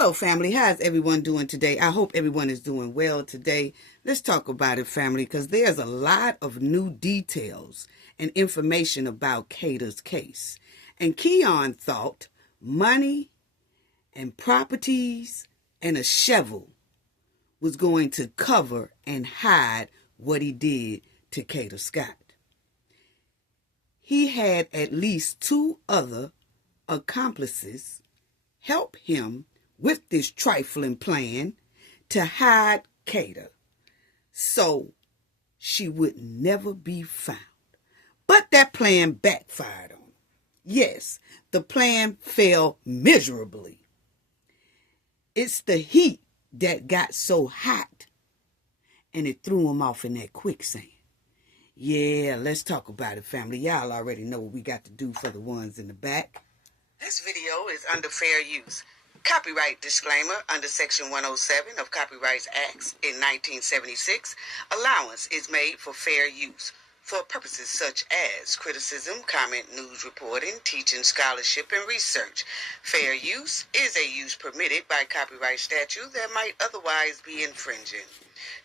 Hello, family. How's everyone doing today? I hope everyone is doing well today. Let's talk about it, family, because there's a lot of new details and information about Kada's case. And Keon thought money and properties and a shovel was going to cover and hide what he did to Kada Scott. He had at least two other accomplices help him with this trifling plan to hide Kada so she would never be found. But that plan backfired on him. Yes, the plan fell miserably. It's the heat that got so hot and it threw him off in that quicksand. Yeah, let's talk about it, family. Y'all already know what we got to do for the ones in the back. This video is under fair use. Copyright disclaimer under Section 107 of Copyrights Acts in 1976. Allowance is made for fair use for purposes such as criticism, comment, news reporting, teaching, scholarship, and research. Fair use is a use permitted by copyright statute that might otherwise be infringing.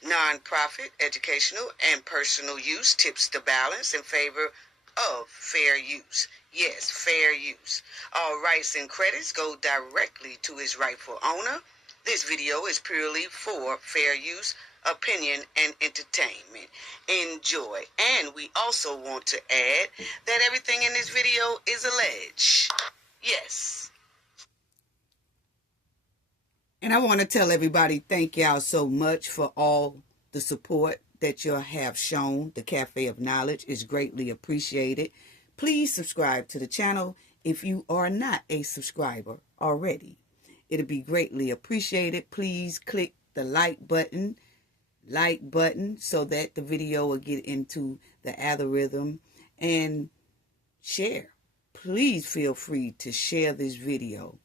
Non-profit, educational, and personal use tips the balance in favor of fair use. Yes, fair use. All rights and credits go directly to its rightful owner. This video is purely for fair use, opinion, and entertainment. Enjoy. And we also want to add that everything in this video is alleged. Yes. And I want to tell everybody thank y'all so much for all the support that you have shown. The Cafe of Knowledge is greatly appreciated. Please subscribe to the channel if you are not a subscriber already. It'll be greatly appreciated. Please click the like button so that the video will get into the algorithm, and share. Please feel free to share this video.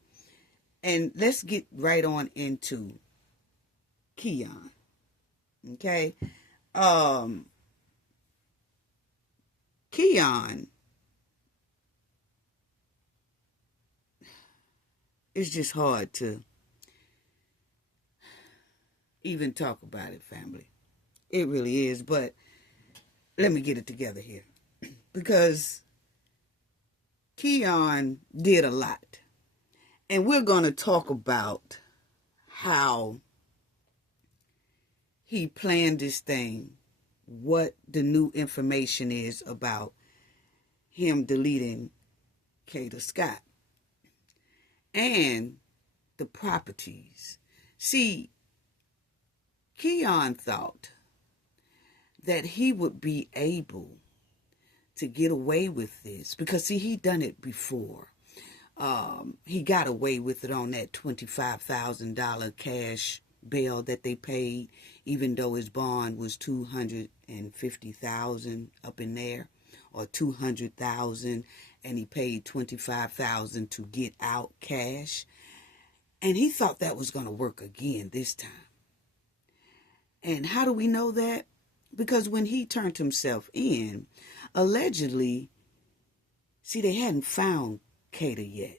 And let's get right on into Keon. Okay? Keon it's just hard to even talk about it, family. It really is, but let me get it together here. Because Keon did a lot. And we're going to talk about how he planned this thing, what the new information is about him deleting Kada Scott, and the properties. See, Keon thought that he would be able to get away with this because, see, he done it before. He got away with it on that $25,000 cash bail that they paid, even though his bond was $250,000 up in there, or $200,000, and he paid $25,000 to get out cash. And he thought that was going to work again this time. And how do we know that? Because when he turned himself in, allegedly, see, they hadn't found Kada yet.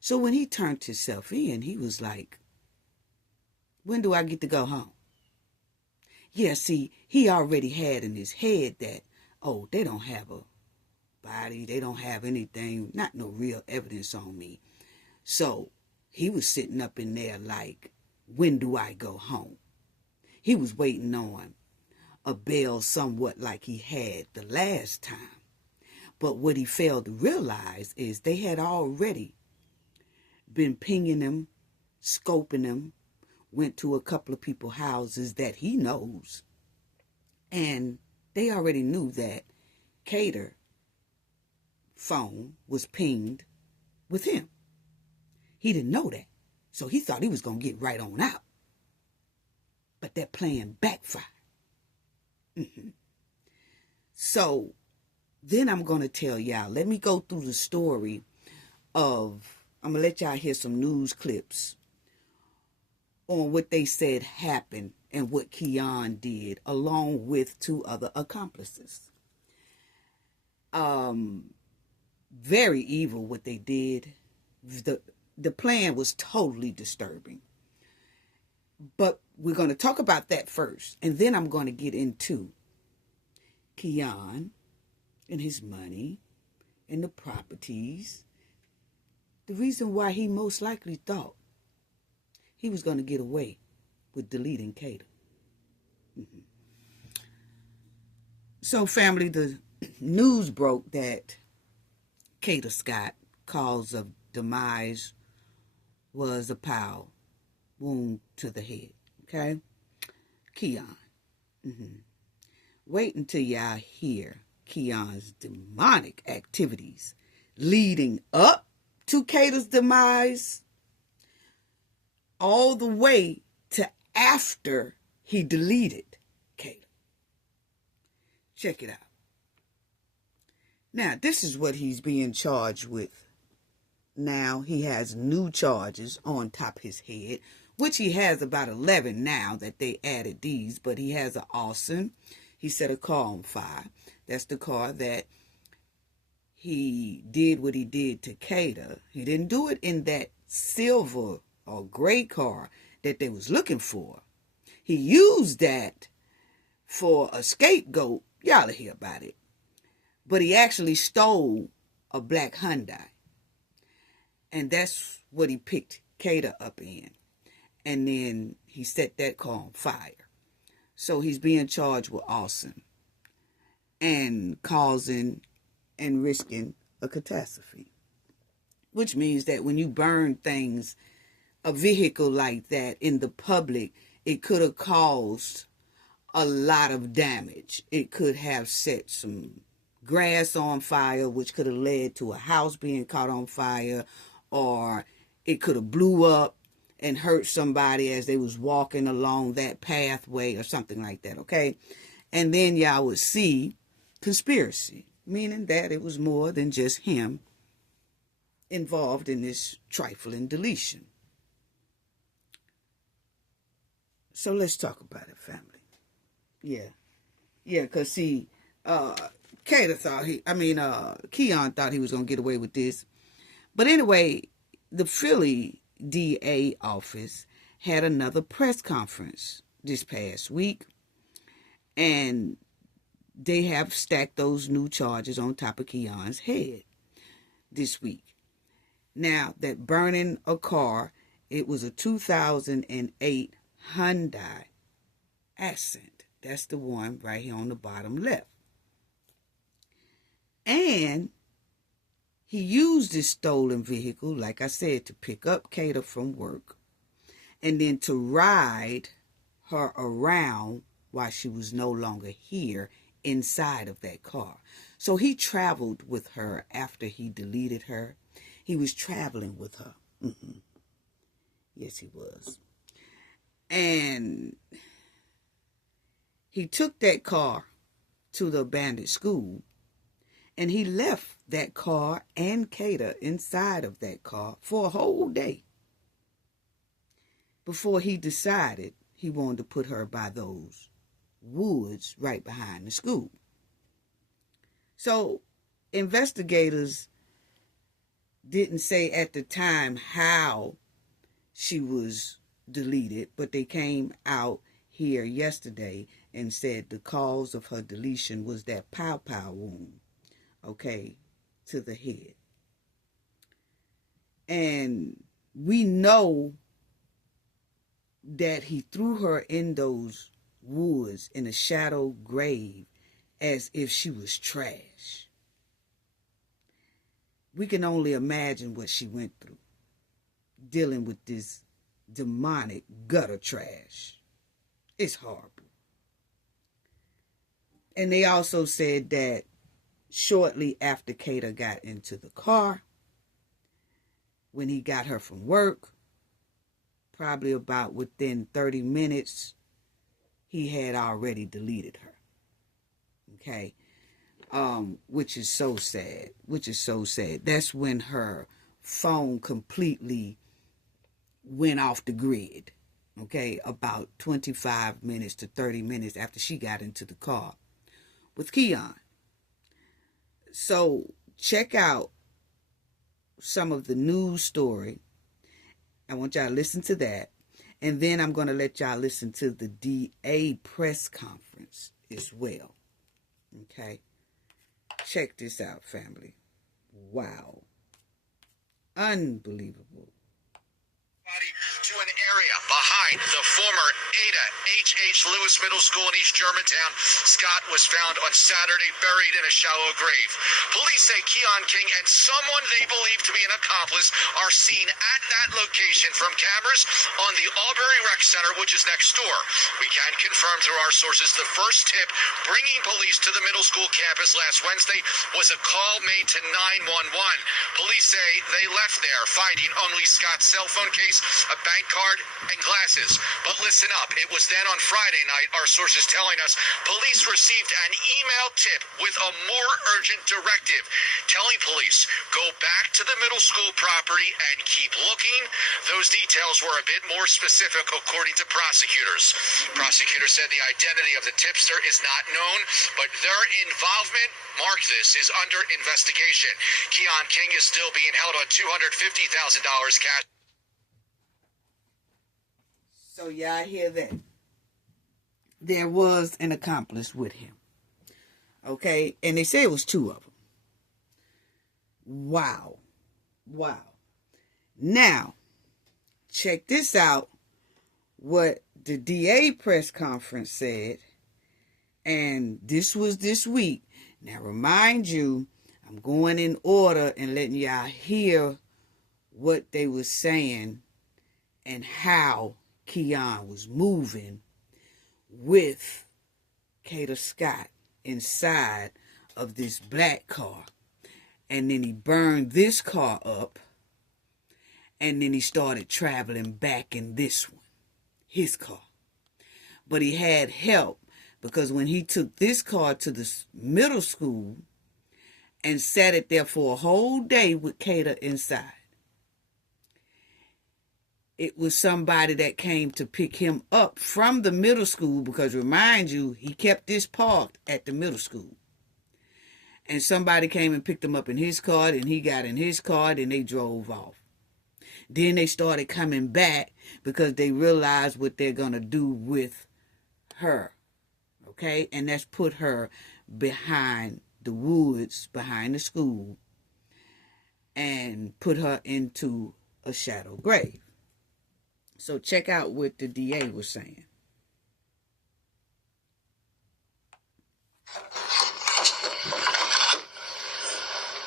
So when he turned himself in, he was like, when do I get to go home? Yeah, see, he already had in his head that, oh, they don't have a body, they don't have anything, not no real evidence on me. So he was sitting up in there like, when do I go home? He was waiting on a bail somewhat like he had the last time. But what he failed to realize is they had already been pinging him, scoping him, went to a couple of people's houses that he knows. And they already knew that Kada's phone was pinged with him. He didn't know that. So he thought he was going to get right on out. But that plan backfired. So then I'm going to tell y'all, let me go through the story of, I'm going to let y'all hear some news clips on what they said happened and what Keon did, along with two other accomplices. Very evil what they did. the plan was totally disturbing. But we're going to talk about that first. And then I'm going to get into Keon and his money and the properties. The reason why he most likely thought he was going to get away with deleting Kada. So, family, the news broke that Kada Scott, cause of demise was a pow wound to the head. Okay? Keon. Wait until y'all hear Keon's demonic activities leading up to Kada's demise, all the way to after he deleted Kada. Check it out. Now, this is what he's being charged with. Now, he has new charges on top of his head, which he has about 11 now that they added these, but he has an arson. He set a car on fire. That's the car that he did what he did to Kada. He didn't do it in that silver or gray car that they was looking for. He used that for a scapegoat. Y'all will hear about it. But he actually stole a black Hyundai. And that's what he picked Kada up in. And then he set that car on fire. So he's being charged with arson and causing and risking a catastrophe. Which means that when you burn things, a vehicle like that in the public, it could have caused a lot of damage. It could have set some grass on fire, which could have led to a house being caught on fire, or it could have blew up and hurt somebody as they was walking along that pathway or something like that, okay? And then y'all would see conspiracy, meaning that it was more than just him involved in this trifling deletion. So let's talk about it, family. Yeah, because see, Keon thought he was going to get away with this. But anyway, the Philly DA office had another press conference this past week, and they have stacked those new charges on top of Keon's head this week. Now, that burning a car, it was a 2008 Hyundai Accent. That's the one right here on the bottom left. And he used this stolen vehicle, like I said, to pick up Kada from work and then to ride her around while she was no longer here inside of that car. So he traveled with her after he deleted her. He was traveling with her. Yes, he was. And he took that car to the abandoned school, and he left that car and Kada inside of that car for a whole day before he decided he wanted to put her by those woods right behind the school. So investigators didn't say at the time how she was deleted, but they came out here yesterday and said the cause of her deletion was that pow-pow wound, okay, to the head. And we know that he threw her in those woods in a shadow grave as if she was trash. We can only imagine what she went through dealing with this demonic gutter trash. It's horrible. And they also said that shortly after Kada got into the car, when he got her from work, probably about within 30 minutes, he had already deleted her. Okay? Which is so sad. That's when her phone completely went off the grid. Okay? About 25 minutes to 30 minutes after she got into the car with Keon. So check out some of the news story I want y'all to listen to that. And then I'm going to let y'all listen to the DA press conference as well. Okay? Check this out, family. Wow. Unbelievable. To an area behind the former Ada H.H. Lewis Middle School in East Germantown. Scott was found on Saturday buried in a shallow grave. Police say Keon King and someone they believe to be an accomplice are seen at that location from cameras on the Albury Rec Center, which is next door. We can confirm through our sources the first tip bringing police to the middle school campus last Wednesday was a call made to 911. Police say they left there finding only Scott's cell phone case, a bank card, and glasses. But listen up, it was then on Friday night, our sources telling us, police received an email tip with a more urgent directive, telling police, go back to the middle school property and keep looking. Those details were a bit more specific, according to prosecutors. Prosecutors said the identity of the tipster is not known, but their involvement, mark this, is under investigation. Keon King is still being held on $250,000 cash. So y'all hear that? There was an accomplice with him. Okay? And they say it was two of them. Wow. Wow. Now, check this out. What the DA press conference said. And this was this week. Now, remind you, I'm going in order and letting y'all hear what they were saying and how Keon was moving with Kada Scott inside of this black car. And then he burned this car up. And then he started traveling back in this one, his car. But he had help because when he took this car to the middle school and sat it there for a whole day with Kada inside, it was somebody that came to pick him up from the middle school because, remind you, he kept this parked at the middle school. And somebody came and picked him up in his car, and he got in his car, and they drove off. Then they started coming back because they realized what they're going to do with her. Okay? And that's put her behind the woods, behind the school, and put her into a shadow grave. So check out what the DA was saying.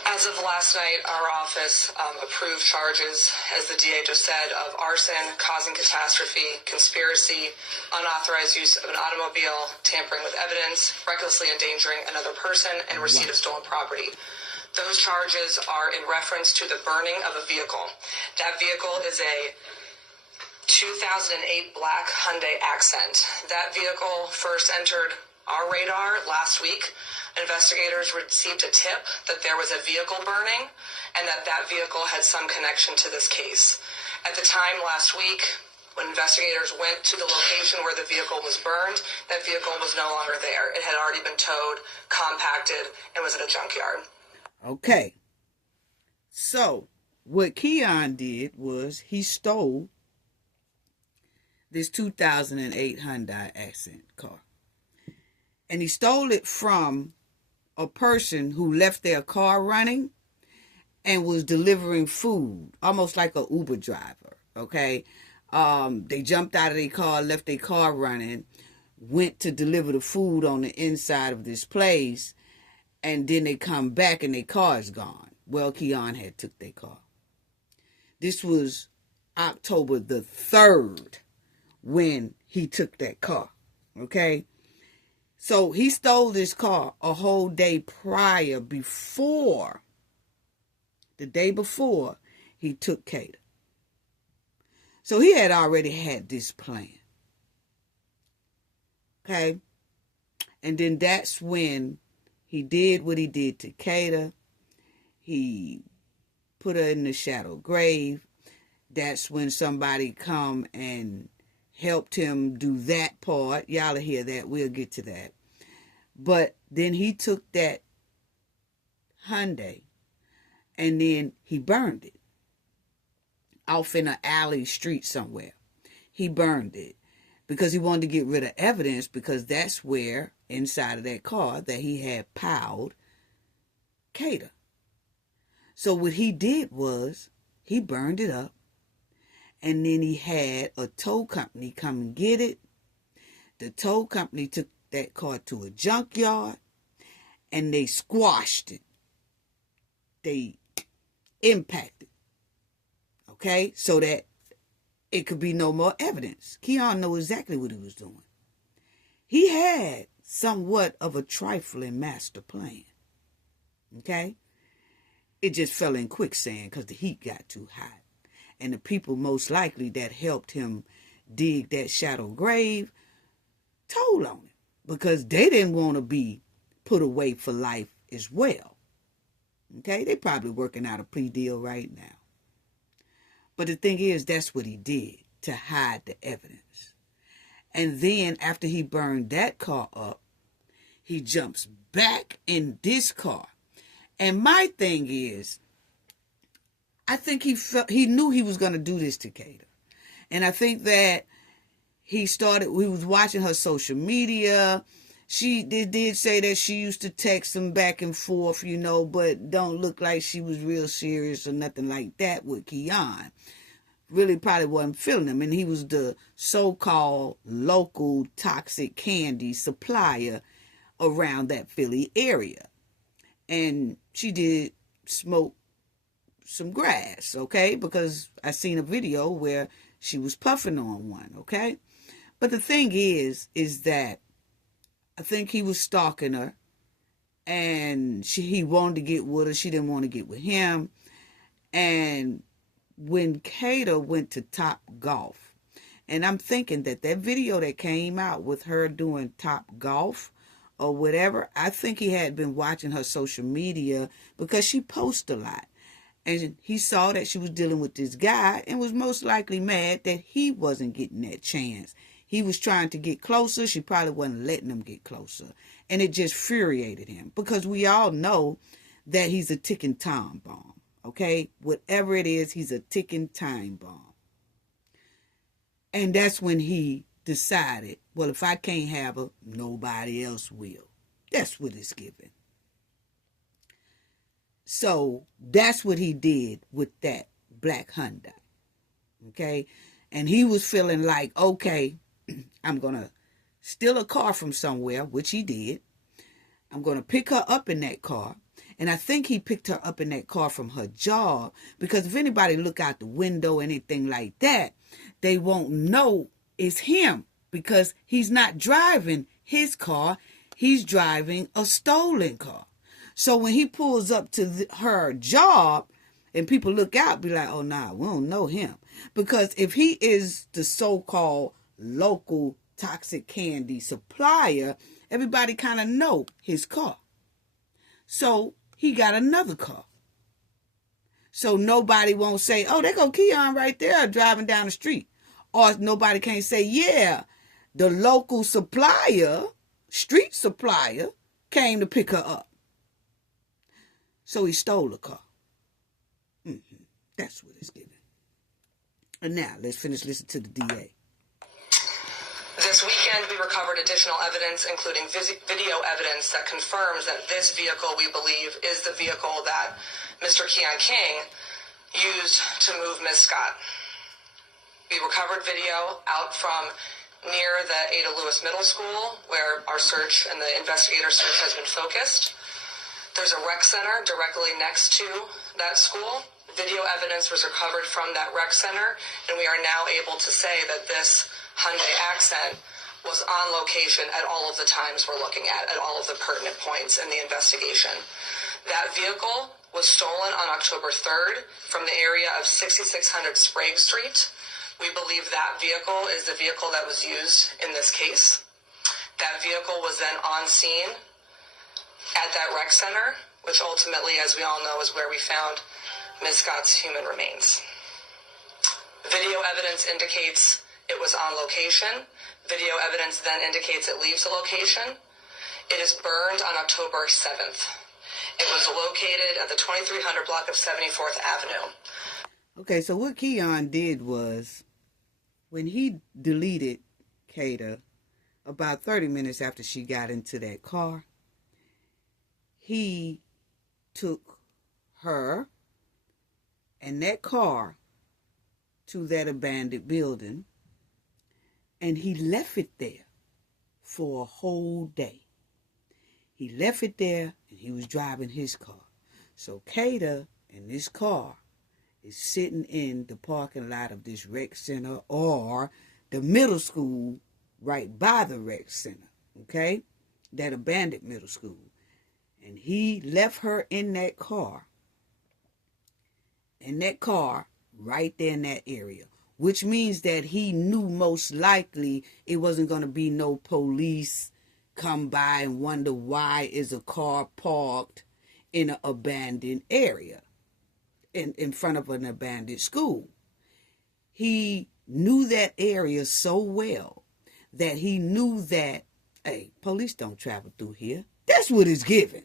As of last night, our office approved charges, as the DA just said, of arson, causing catastrophe, conspiracy, unauthorized use of an automobile, tampering with evidence, recklessly endangering another person, and receipt of stolen property. Those charges are in reference to the burning of a vehicle. That vehicle is a 2008 black Hyundai Accent. That vehicle first entered our radar last week. Investigators received a tip that there was a vehicle burning and that that vehicle had some connection to this case. At the time last week, when investigators went to the location where the vehicle was burned, that vehicle was no longer there. It had already been towed, compacted, and was in a junkyard. Okay. So, what Keon did was he stole this 2008 Hyundai Accent car. And he stole it from a person who left their car running and was delivering food, almost like a Uber driver, okay? They jumped out of their car, left their car running, went to deliver the food on the inside of this place, and then they come back and their car is gone. Well, Keon had took their car. This was October the 3rd when he took that car, okay? So he stole this car a whole day prior, the day before he took Kada. So he had already had this plan. Okay? And then that's when he did what he did to Kada. He put her in the shadow grave. That's when somebody come and helped him do that part. Y'all will hear that. We'll get to that. But then he took that Hyundai and then he burned it. off in an alley street somewhere. He burned it because he wanted to get rid of evidence, because that's where, inside of that car, that he had piled Kada. So what he did was he burned it up, and then he had a tow company come and get it. The tow company took that car to a junkyard, and they squashed it. They impacted. Okay? So that it could be no more evidence. Keon knew exactly what he was doing. He had somewhat of a trifling master plan. Okay? It just fell in quicksand because the heat got too hot. And the people most likely that helped him dig that shallow grave told on him, because they didn't want to be put away for life as well. Okay? They probably working out a plea deal right now. But the thing is, that's what he did to hide the evidence. And then after he burned that car up, he jumps back in this car. And my thing is, I think he knew he was going to do this to Kada. And I think that he was watching her social media. She did say that she used to text him back and forth, but don't look like she was real serious or nothing like that with Keon. Really probably wasn't feeling him. And he was the so-called local toxic candy supplier around that Philly area. And she did smoke some grass, okay? Because I seen a video where she was puffing on one, okay? But the thing is that I think he was stalking her, and he wanted to get with her. She didn't want to get with him. And when Kada went to Top Golf, and I'm thinking that video that came out with her doing Top Golf or whatever, I think he had been watching her social media because she posts a lot. And he saw that she was dealing with this guy and was most likely mad that he wasn't getting that chance. He was trying to get closer. She probably wasn't letting him get closer. And it just infuriated him, because we all know that he's a ticking time bomb. Okay? Whatever it is, he's a ticking time bomb. And that's when he decided, well, if I can't have her, nobody else will. That's what it's given. So that's what he did with that black Hyundai. Okay? And he was feeling like, okay, I'm going to steal a car from somewhere, which he did. I'm going to pick her up in that car. And I think he picked her up in that car from her job, because if anybody look out the window, anything like that, they won't know it's him, because he's not driving his car. He's driving a stolen car. So when he pulls up to her job and people look out, be like, oh, nah, we don't know him. Because if he is the so-called local toxic candy supplier, everybody kind of know his car. So he got another car. So nobody won't say, oh, there go Keon right there driving down the street. Or nobody can't say, yeah, the local supplier, street supplier, came to pick her up. So he stole a car. That's what it's given. And now, let's finish listening to the DA. This weekend, we recovered additional evidence, including video evidence that confirms that this vehicle, we believe, is the vehicle that Mr. Keon King used to move Ms. Scott. We recovered video out from near the Ada Lewis Middle School, where our search and the investigator search has been focused. There's a rec center directly next to that school. Video evidence was recovered from that rec center, and we are now able to say that this Hyundai Accent was on location at all of the times we're looking at all of the pertinent points in the investigation. That vehicle was stolen on October 3rd from the area of 6600 Sprague Street. We believe that vehicle is the vehicle that was used in this case. That vehicle was then on scene at that rec center, which ultimately, as we all know, is where we found Ms. Scott's human remains. Video evidence indicates it was on location. Video evidence then indicates it leaves the location. It is burned on October 7th. It was located at the 2300 block of 74th Avenue. Okay, so what Keon did was, when he deleted Kada about 30 minutes after she got into that car, he took her and that car to that abandoned building, and he left it there for a whole day. He left it there, and he was driving his car. So Kada in this car is sitting in the parking lot of this rec center or the middle school right by the rec center, okay? That abandoned middle school. And he left her in that car right there in that area, which means that he knew most likely it wasn't going to be no police come by and wonder why is a car parked in an abandoned area in front of an abandoned school. He knew that area so well that he knew that, hey, police don't travel through here. That's what it's given.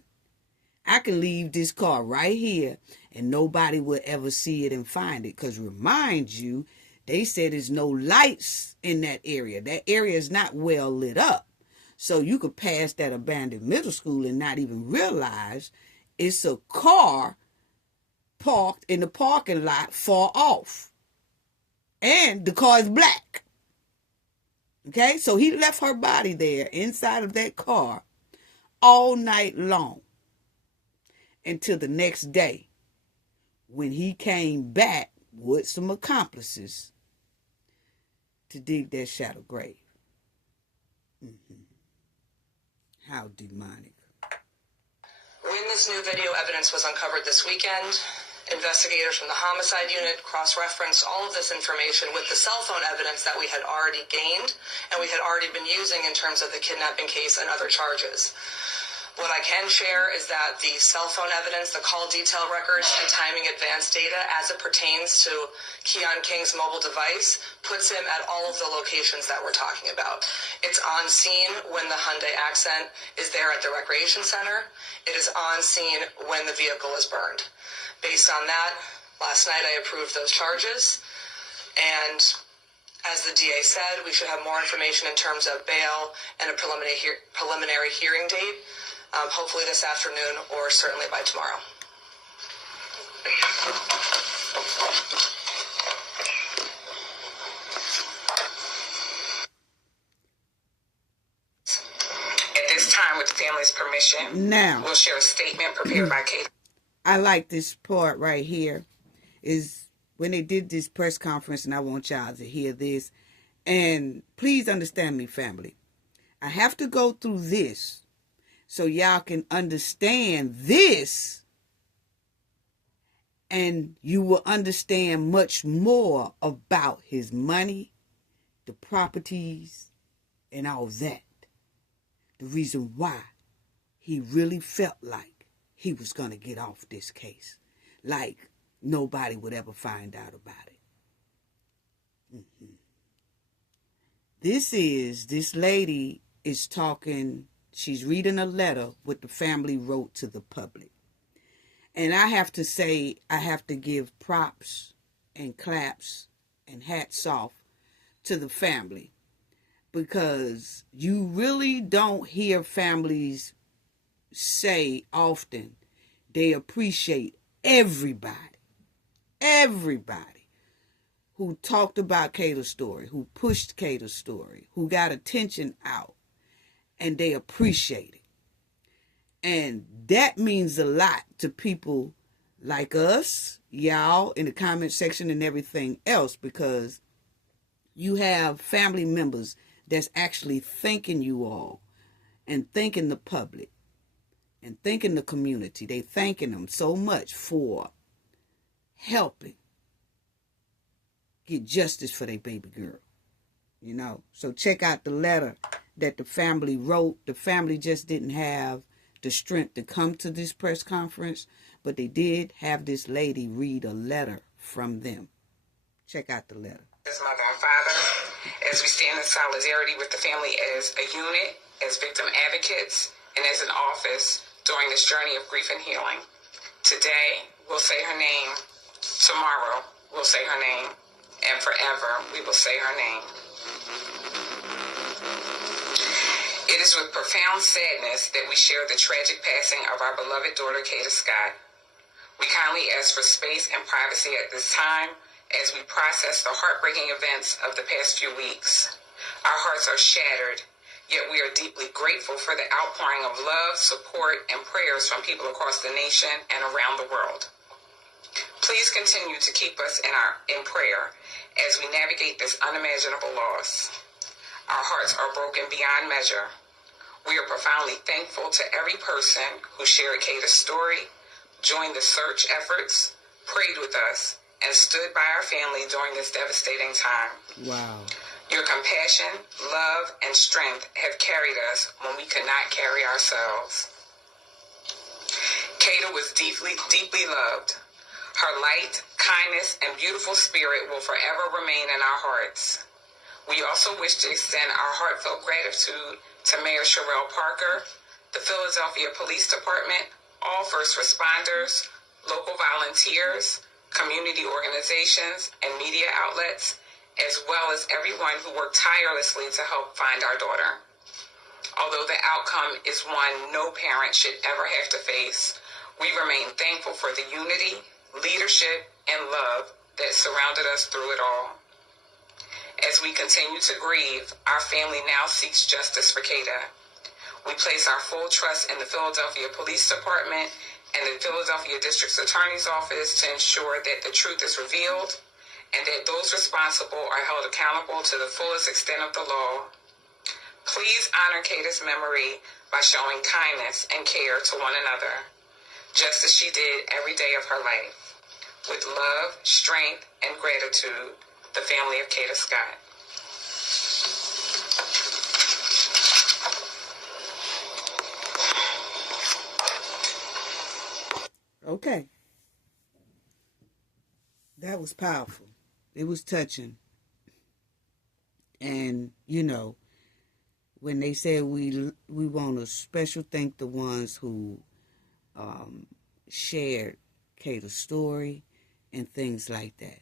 I can leave this car right here and nobody will ever see it and find it. Because remind you, they said there's no lights in that area. That area is not well lit up. So you could pass that abandoned middle school and not even realize it's a car parked in the parking lot far off. And the car is black. Okay, so he left her body there inside of that car all night long until the next day when he came back with some accomplices to dig that shallow grave. How demonic. When this new video evidence was uncovered this weekend, investigators from the homicide unit cross-referenced all of this information with the cell phone evidence that we had already gained and we had already been using in terms of the kidnapping case and other charges. What I can share is that the cell phone evidence, the call detail records, and timing advance data as it pertains to Keon King's mobile device puts him at all of the locations that we're talking about. It's on scene when the Hyundai Accent is there at the recreation center. It is on scene when the vehicle is burned. Based on that, last night I approved those charges, and as the DA said, we should have more information in terms of bail and a preliminary hearing date. Hopefully this afternoon or certainly by tomorrow. At this time, with the family's permission, now we'll share a statement prepared by Kate. I like this part right here, is when they did this press conference, and I want y'all to hear this. And please understand me, family. I have to go through this so y'all can understand this, and you will understand much more about his money, the properties, and all that. The reason why he really felt like he was going to get off this case. Like nobody would ever find out about it. This lady is talking. She's reading a letter what the family wrote to the public. And I have to say, I have to give props and claps and hats off to the family. Because you really don't hear families say often they appreciate everybody who talked about Kada's story, who pushed Kada's story, who got attention out. And they appreciate it. And that means a lot to people like us, y'all, in the comment section and everything else, because you have family members that's actually thanking you all and thanking the public and thanking the community. They thanking them so much for helping get justice for their baby girl. You know, so check out the letter that the family wrote. The family just didn't have the strength to come to this press conference, but they did have this lady read a letter from them. Check out the letter. As mother and father, as we stand in solidarity with the family as a unit, as victim advocates, and as an office during this journey of grief and healing. Today, we'll say her name. Tomorrow, will say her name, and forever we will say her name. It is with profound sadness that we share the tragic passing of our beloved daughter, Kada Scott. We kindly ask for space and privacy at this time as we process the heartbreaking events of the past few weeks. Our hearts are shattered, yet we are deeply grateful for the outpouring of love, support, and prayers from people across the nation and around the world. Please continue to keep us in prayer as we navigate this unimaginable loss. Our hearts are broken beyond measure. We are profoundly thankful to every person who shared Kada's story, joined the search efforts, prayed with us, and stood by our family during this devastating time. Wow. Your compassion, love, and strength have carried us when we could not carry ourselves. Kada was deeply, deeply loved. Her light, kindness, and beautiful spirit will forever remain in our hearts. We also wish to extend our heartfelt gratitude to Mayor Sherelle Parker, the Philadelphia Police Department, all first responders, local volunteers, community organizations, and media outlets, as well as everyone who worked tirelessly to help find our daughter. Although the outcome is one no parent should ever have to face, we remain thankful for the unity, leadership, and love that surrounded us through it all. As we continue to grieve, our family now seeks justice for Kada. We place our full trust in the Philadelphia Police Department and the Philadelphia District Attorney's Office to ensure that the truth is revealed and that those responsible are held accountable to the fullest extent of the law. Please honor Kada's memory by showing kindness and care to one another, just as she did every day of her life. With love, strength, and gratitude, the family of Kada Scott. Okay. That was powerful. It was touching. And, you know, when they said we want to special thank the ones who shared Kada's story and things like that.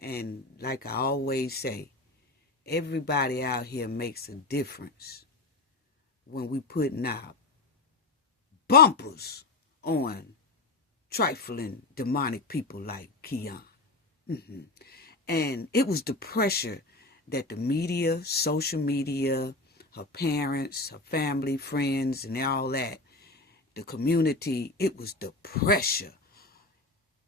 And like I always say, everybody out here makes a difference when we putting out bumpers on trifling demonic people like Keon. And it was the pressure that the media, social media, her parents, her family, friends, and all that, the community, it was the pressure.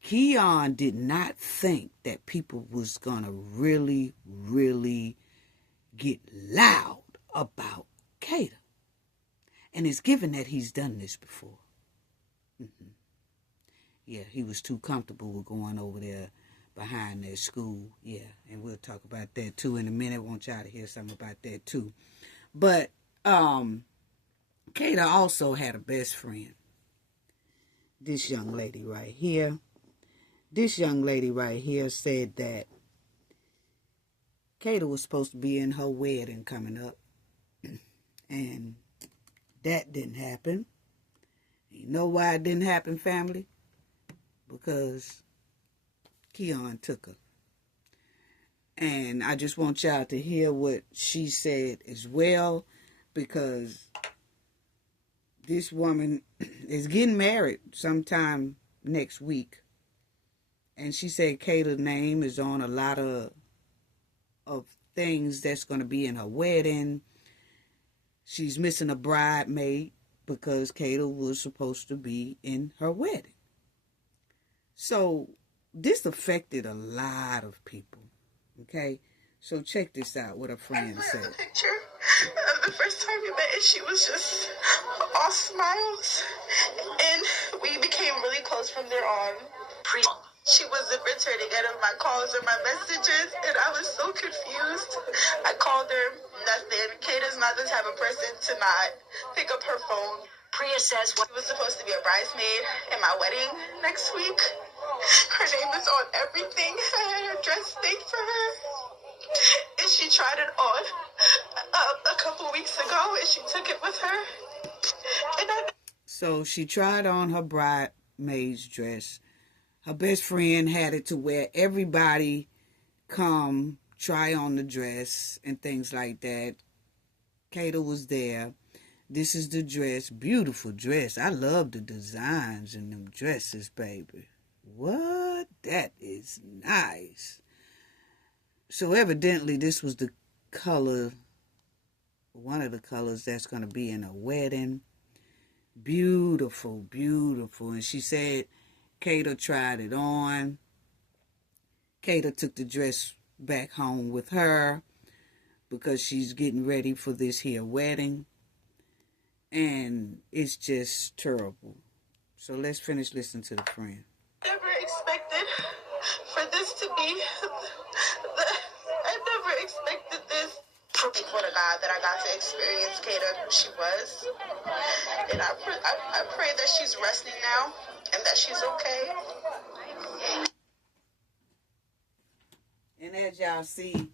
Keon did not think that people was going to really, really get loud about Kada. And it's given that he's done this before. Yeah, he was too comfortable with going over there behind their school. Yeah, and we'll talk about that too in a minute. Want y'all to hear something about that too. But Kada also had a best friend. This young lady right here. This young lady right here said that Kada was supposed to be in her wedding coming up. And that didn't happen. You know why it didn't happen, family? Because Keon took her. And I just want y'all to hear what she said as well, because this woman is getting married sometime next week. And she said Kada's name is on a lot of things that's going to be in her wedding. She's missing a bridesmaid because Kada was supposed to be in her wedding. So this affected a lot of people. Okay? So check this out, what a friend said. I have a picture of the first time we met, and she was just all smiles. And we became really close from there on. She wasn't returning any of my calls or my messages, and I was so confused. I called her, nothing. Kada's not the type of person to not pick up her phone. Priya says she was supposed to be a bridesmaid in my wedding next week. Her name is on everything. I had her dress made for her. And she tried it on a couple weeks ago, and she took it with her. So she tried on her bridesmaid's dress her best friend had it to where everybody come try on the dress and things like that. Kada was there. This is the dress. Beautiful dress. I love the designs in them dresses, baby. What? That is nice. So evidently this was the color, one of the colors that's going to be in a wedding. Beautiful, beautiful. And she said Kada tried it on. Kada took the dress back home with her because she's getting ready for this here wedding. And it's just terrible. So let's finish listening to the friend. Never expected for this to be. I never expected this. Thankful to God that I got to experience Kada who she was. And I pray that she's resting now and that she's okay. And as y'all see,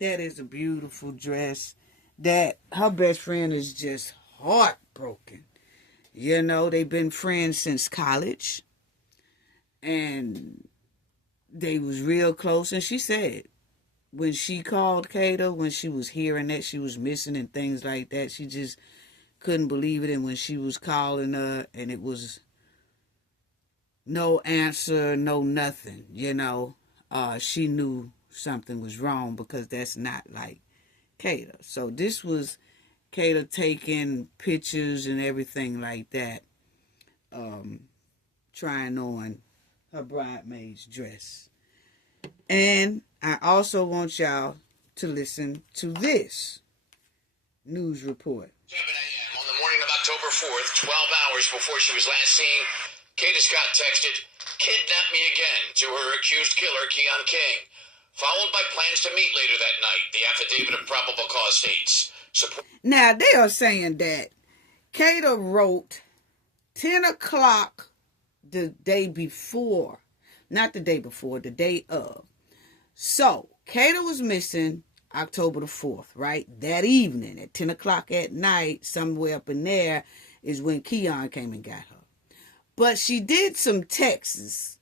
that is a beautiful dress. That her best friend is just heartbroken. You know, they've been friends since college. And they was real close. And she said, when she called Kada, when she was hearing that she was missing and things like that, she just couldn't believe it. And when she was calling her and it was no answer, no nothing, you know, she knew something was wrong because that's not like Kada. So this was Kada taking pictures and everything like that, trying on her bridesmaid's dress. And I also want y'all to listen to this news report. 7 a.m. on the morning of October 4th, 12 hours before she was last seen, Kada Scott texted, "Kidnap me again," to her accused killer, Keon King, followed by plans to meet later that night, the affidavit of probable cause states. Now, they are saying that Kada wrote 10 o'clock the day before. Not the day before, the day of. So, Kada was missing October the 4th, right? That evening at 10 o'clock at night, somewhere up in there, is when Keon came and got her. But she did some texts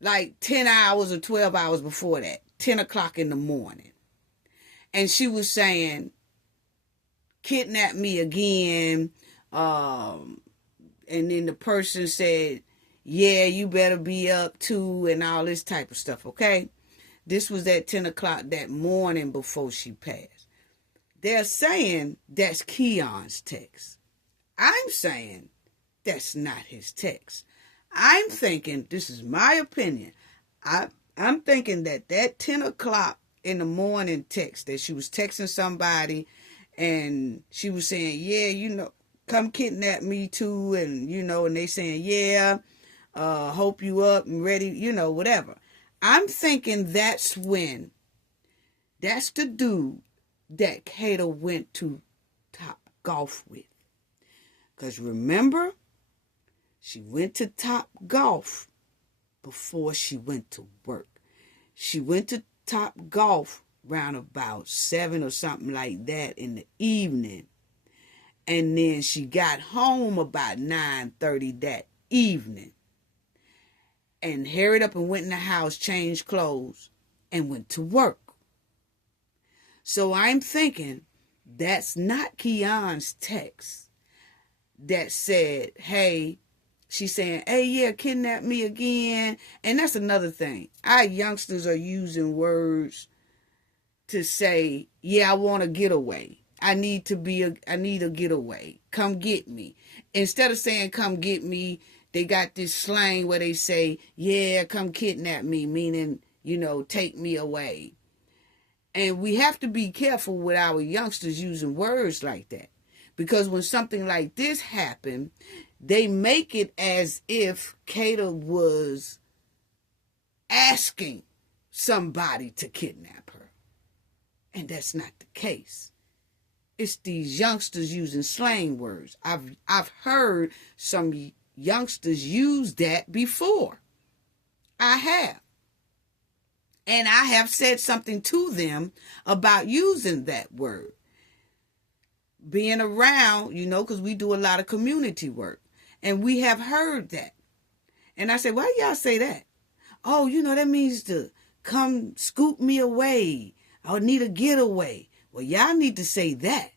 like 10 hours or 12 hours before that, 10 o'clock in the morning. And she was saying, "Kidnap me again." And then the person said, "Yeah, you better be up too," and all this type of stuff, okay? This was at 10 o'clock that morning before she passed. They're saying that's Keon's text. I'm saying that's not his text. I'm thinking, this is my opinion, I'm thinking that 10 o'clock in the morning text, that she was texting somebody and she was saying, "Yeah, you know, come kidnap me too," and, you know, and they saying, "Yeah, hope you up and ready," you know, whatever. I'm thinking that's the dude that Kada went to Top Golf with. Because remember, she went to Top Golf before she went to work. She went to Top Golf round about 7 or something like that in the evening. And then she got home about 9:30 that evening. And hurried up and went in the house, changed clothes, and went to work. So I'm thinking that's not Keon's text that said, "Hey," she's saying, "Hey, yeah, kidnap me again." And that's another thing. Our youngsters are using words to say, "Yeah, I want a getaway. I need a getaway. Come get me." Instead of saying, "Come get me," they got this slang where they say, "Yeah, come kidnap me," meaning, you know, take me away. And we have to be careful with our youngsters using words like that. Because when something like this happened, they make it as if Kada was asking somebody to kidnap her. And that's not the case. It's these youngsters using slang words. I've heard some youngsters use that before. I have. And I have said something to them about using that word. Being around, you know, because we do a lot of community work. And we have heard that. And I said, why y'all say that? Oh, that means to come scoop me away. I would need a getaway. Well, y'all need to say that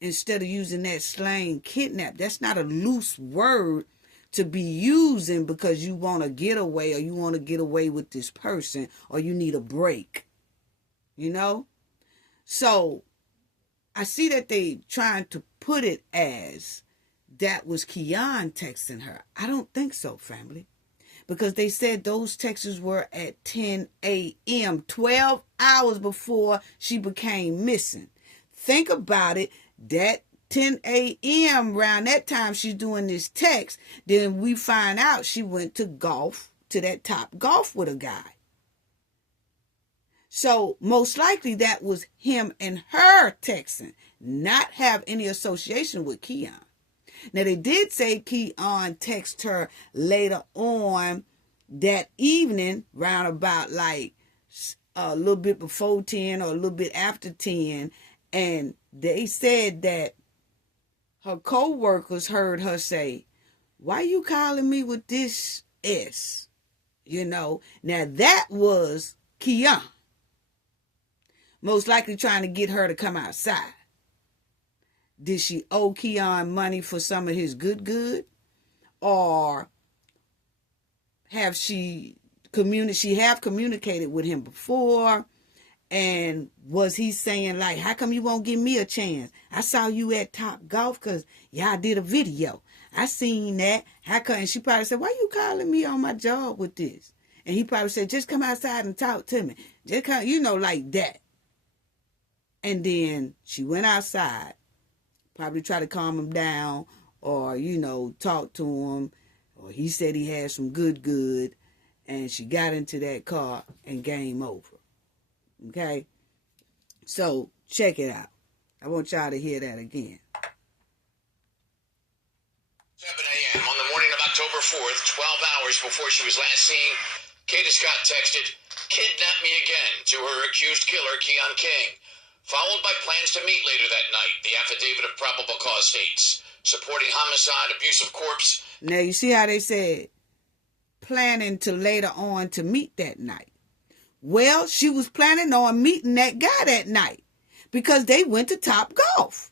instead of using that slang kidnap. That's not a loose word to be using because you want to get away or you want to get away with this person or you need a break. So I see that they trying to put it as that was Keon texting her. I don't think so, family. Because they said those texts were at 10 a.m., 12 hours before she became missing. Think about it. That 10 a.m. around that time she's doing this text. Then we find out she went to that Top Golf with a guy. So most likely that was him and her texting, not have any association with Keon. Now, they did say Keon texted her later on that evening, round about like a little bit before 10 or a little bit after 10. And they said that her co-workers heard her say, why you calling me with this S? Now that was Keon. Most likely trying to get her to come outside. Did she owe Keon money for some of his good? Or have she communicated with him before? And was he saying like, how come you won't give me a chance? I saw you at Top Golf because y'all did a video. I seen that. How come? And she probably said, why you calling me on my job with this? And he probably said, just come outside and talk to me. Just come, like that. And then she went outside. Probably try to calm him down or, talk to him. Or he said he had some good. And she got into that car and game over. Okay? So, check it out. I want y'all to hear that again. 7 a.m. on the morning of October 4th, 12 hours before she was last seen, Kada Scott texted, "Kidnap me again," to her accused killer, Keon King. Followed by plans to meet later that night, the affidavit of probable cause states, supporting homicide, abuse of corpse. Now, you see how they said planning to later on to meet that night. Well, she was planning on meeting that guy that night because they went to Top Golf.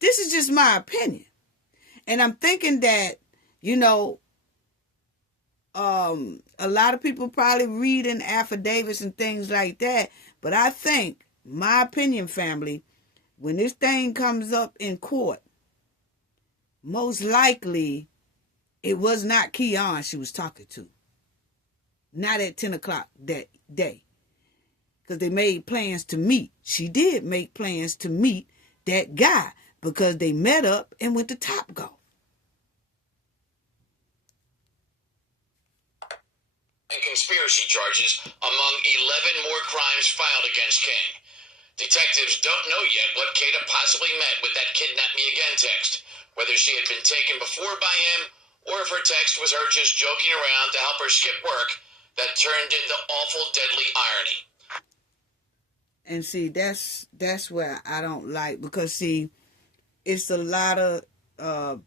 This is just my opinion. And I'm thinking that, a lot of people probably reading affidavits and things like that. But I think, my opinion, family, when this thing comes up in court, most likely it was not Keon she was talking to. Not at 10 o'clock that day. Because they made plans to meet. She did make plans to meet that guy because they met up and went to Top Golf. And conspiracy charges among 11 more crimes filed against King. Detectives don't know yet what Kada possibly meant with that "kidnap me again" text, whether she had been taken before by him or if her text was her just joking around to help her skip work that turned into awful deadly irony. And see, that's where I don't like, because see, it's a lot of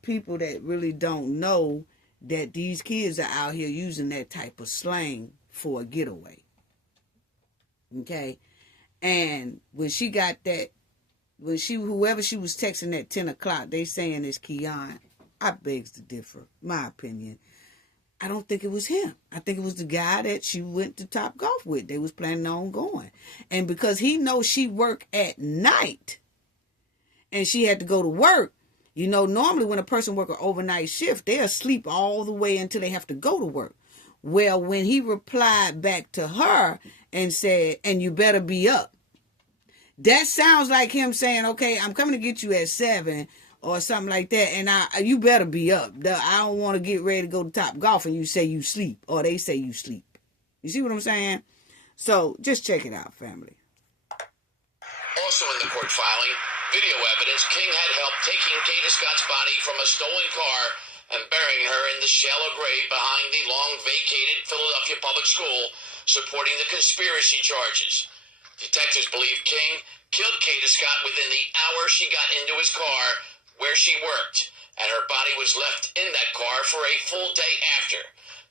people that really don't know that these kids are out here using that type of slang for a getaway. Okay? And when she got that, whoever she was texting at 10 o'clock, they saying it's Keon, I begs to differ. My opinion. I don't think it was him. I think it was the guy that she went to Top Golf with. They was planning on going. And because he knows she worked at night and she had to go to work, normally when a person work an overnight shift, they'll sleep all the way until they have to go to work. Well, when he replied back to her and said, "And you better be up," that sounds like him saying, "Okay, I'm coming to get you at 7 or something like that, and you better be up. I don't want to get ready to go to Top Golf and you say you sleep, or they say you sleep." You see what I'm saying? So just check it out, family. Also in the court filing, video evidence King had help taking Kada Scott's body from a stolen car and burying her in the shallow grave behind the long-vacated Philadelphia Public School, supporting the conspiracy charges. Detectives believe King killed Kada Scott within the hour she got into his car where she worked, and her body was left in that car for a full day after.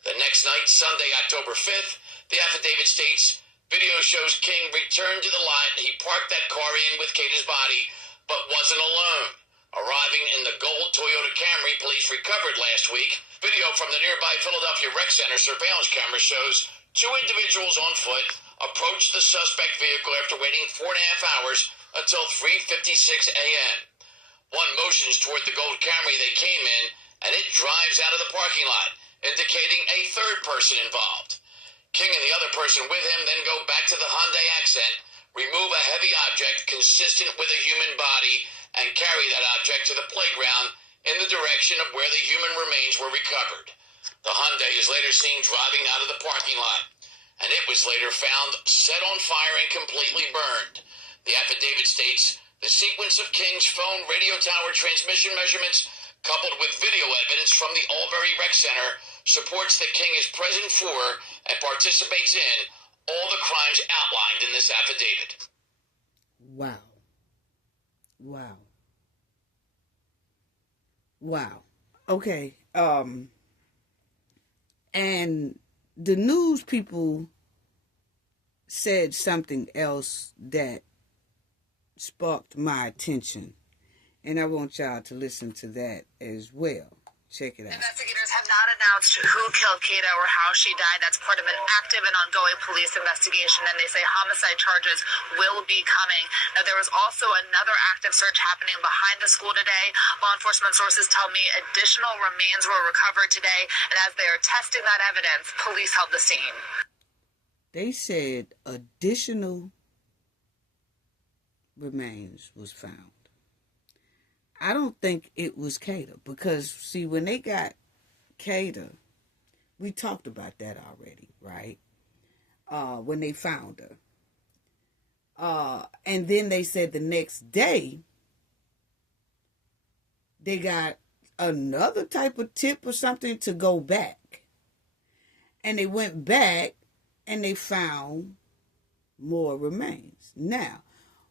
The next night, Sunday, October 5th, the affidavit states, video shows King returned to the lot he parked that car in with Kada's body, but wasn't alone. Arriving in the gold Toyota Camry police recovered last week, video from the nearby Philadelphia Rec Center surveillance camera shows two individuals on foot approached the suspect vehicle after waiting 4.5 hours until 3:56 a.m. One motions toward the gold Camry they came in, and it drives out of the parking lot, indicating a third person involved. King and the other person with him then go back to the Hyundai Accent, remove a heavy object consistent with a human body, and carry that object to the playground in the direction of where the human remains were recovered. The Hyundai is later seen driving out of the parking lot, and it was later found set on fire and completely burned. The affidavit states, the sequence of King's phone radio tower transmission measurements, coupled with video evidence from the Albury Rec Center, supports that King is present for and participates in all the crimes outlined in this affidavit. Wow. Wow. Wow. Okay. And the news people said something else that sparked my attention. And I want y'all to listen to that as well. Check it out. Investigators have not announced who killed Kada or how she died. That's part of an active and ongoing police investigation, and they say homicide charges will be coming. Now, there was also another active search happening behind the school today. Law enforcement sources tell me additional remains were recovered today, and as they are testing that evidence, police held the scene. They said additional remains was found. I don't think it was Kada, because, see, when they got Kada, we talked about that already, right? When they found her. And then they said the next day, they got another type of tip or something to go back. And they went back and they found more remains. Now,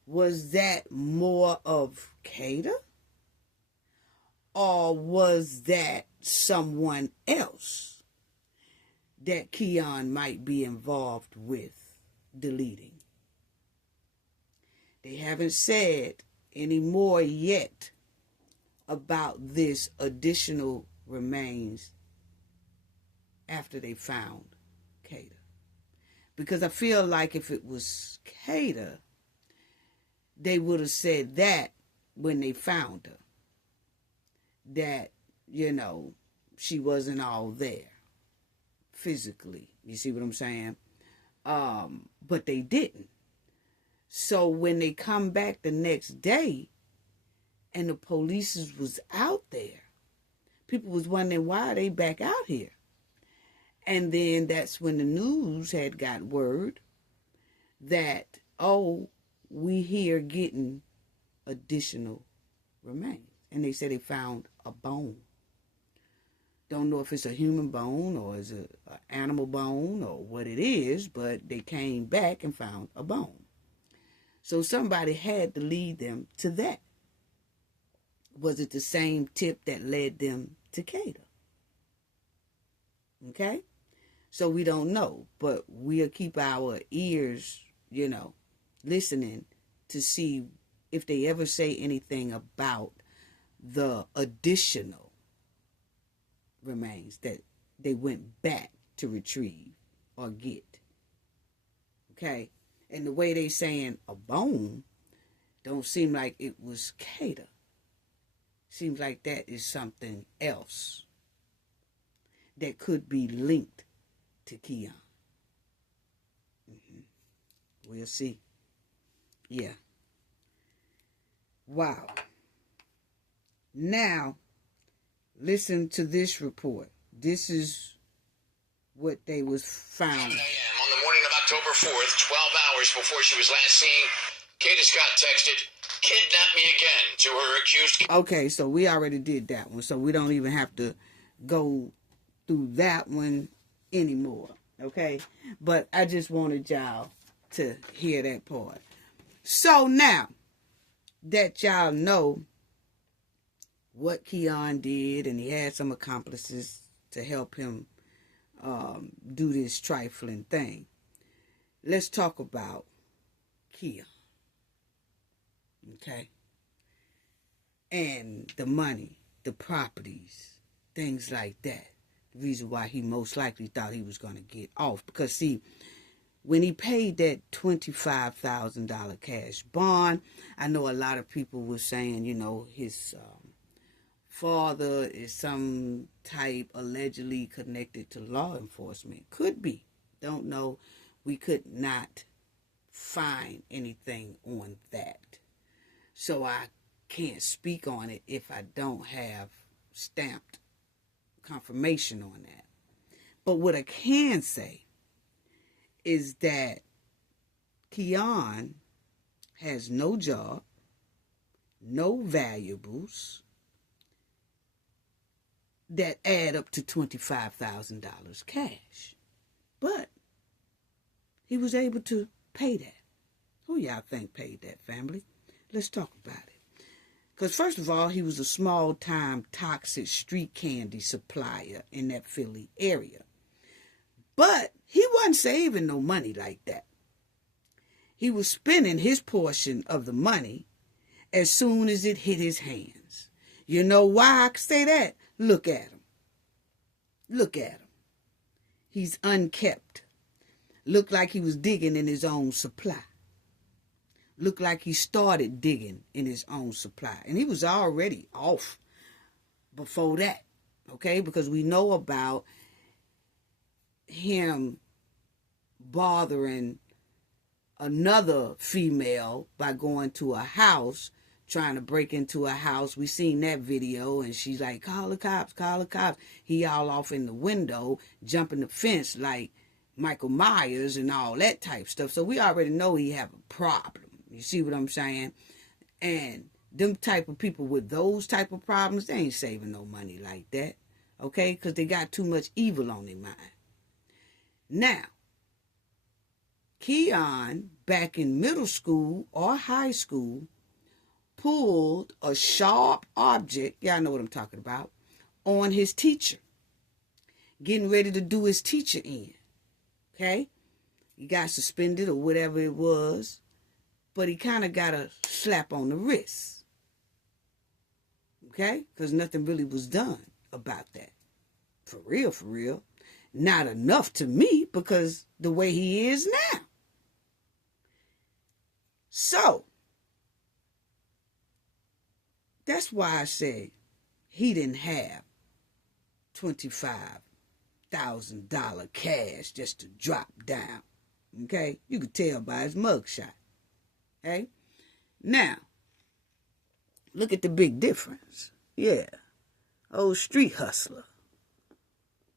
was that more of Kada? Or was that someone else that Keon might be involved with deleting? They haven't said any more yet about this additional remains after they found Kada. Because I feel like if it was Kada, they would have said that when they found her. That, you know, she wasn't all there physically. You see what I'm saying? But they didn't. So when they come back the next day and the police was out there, people was wondering why they back out here. And then that's when the news had got word that, oh, we here getting additional remains. And they said they found a bone. Don't know if it's a human bone or is it an animal bone or what it is, but they came back and found a bone. So somebody had to lead them to that. Was it the same tip that led them to Kada? Okay? So we don't know, but we'll keep our ears, you know, listening to see if they ever say anything about the additional remains that they went back to retrieve or get. Okay? And the way they saying a bone don't seem like it was Kada. Seems like that is something else that could be linked to Keon. We'll see. Yeah. Wow. Now, listen to this report. This is what they was found. 7 a.m. on the morning of October 4th, 12 hours before she was last seen, Kada Scott texted, "Kidnap me again," to her accused. Okay, so we already did that one, so we don't even have to go through that one anymore, okay? But I just wanted y'all to hear that part. So now that y'all know what Keon did, and he had some accomplices to help him do this trifling thing. Let's talk about Keon, okay? And the money, the properties, things like that. The reason why he most likely thought he was going to get off. Because, see, when he paid that $25,000 cash bond, I know a lot of people were saying, his father is some type allegedly connected to law enforcement. Could be. Don't know. We could not find anything on that. So I can't speak on it if I don't have stamped confirmation on that. But what I can say is that Keon has no job, no valuables that add up to $25,000 cash. But he was able to pay that. Who y'all think paid that, family? Let's talk about it. Because first of all, he was a small-time toxic street candy supplier in that Philly area. But he wasn't saving no money like that. He was spending his portion of the money as soon as it hit his hands. You know why I can say that? Look at him. Look at him. He's unkept. Looked like he was digging in his own supply. Looked like he started digging in his own supply. And he was already off before that. Okay? Because we know about him bothering another female by going to a house, trying to break into a house. We seen that video, and she's like, call the cops, call the cops. He all off in the window, jumping the fence like Michael Myers and all that type stuff. So we already know he have a problem. You see what I'm saying? And them type of people with those type of problems, they ain't saving no money like that. Okay? Because they got too much evil on their mind. Now, Keon, back in middle school or high school, pulled a sharp object, y'all know what I'm talking about, on his teacher. Getting ready to do his teacher in. Okay? He got suspended or whatever it was, but he kind of got a slap on the wrist. Okay? Because nothing really was done about that. For real, for real. Not enough to me, because the way he is now. So, that's why I say he didn't have $25,000 cash just to drop down. Okay? You could tell by his mugshot. Okay? Now, look at the big difference. Yeah. Old street hustler.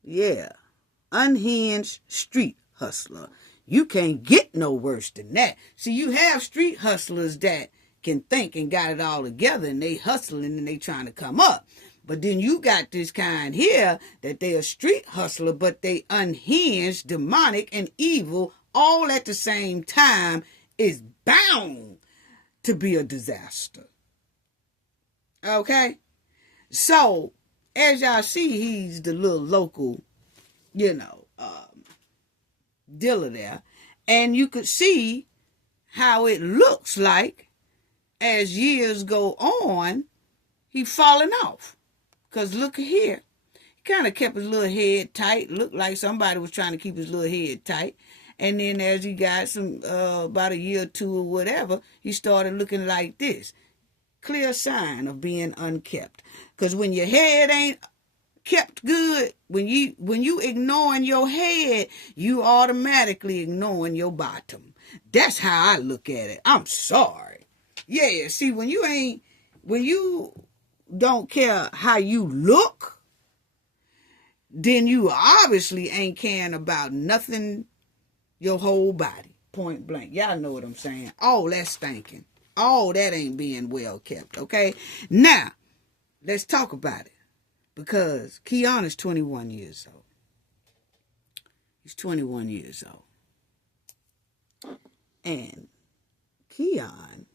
Yeah. Unhinged street hustler. You can't get no worse than that. See, you have street hustlers that can think and got it all together, and they hustling and they trying to come up. But then you got this kind here that they a street hustler, but they unhinged, demonic, and evil all at the same time is bound to be a disaster. Okay? So, as y'all see, he's the little local, dealer there. And you could see how it looks like as years go on, he falling off. Because look here. He kind of kept his little head tight. Looked like somebody was trying to keep his little head tight. And then as he got some, about a year or two or whatever, he started looking like this. Clear sign of being unkept. Because when your head ain't kept good, when you ignoring your head, you automatically ignoring your bottom. That's how I look at it. I'm sorry. Yeah, see, when you don't care how you look, then you obviously ain't caring about nothing, your whole body, point blank. Y'all know what I'm saying. All that stinking. All that ain't being well kept, okay? Now, let's talk about it. Because Keon is 21 years old. He's 21 years old. And Keon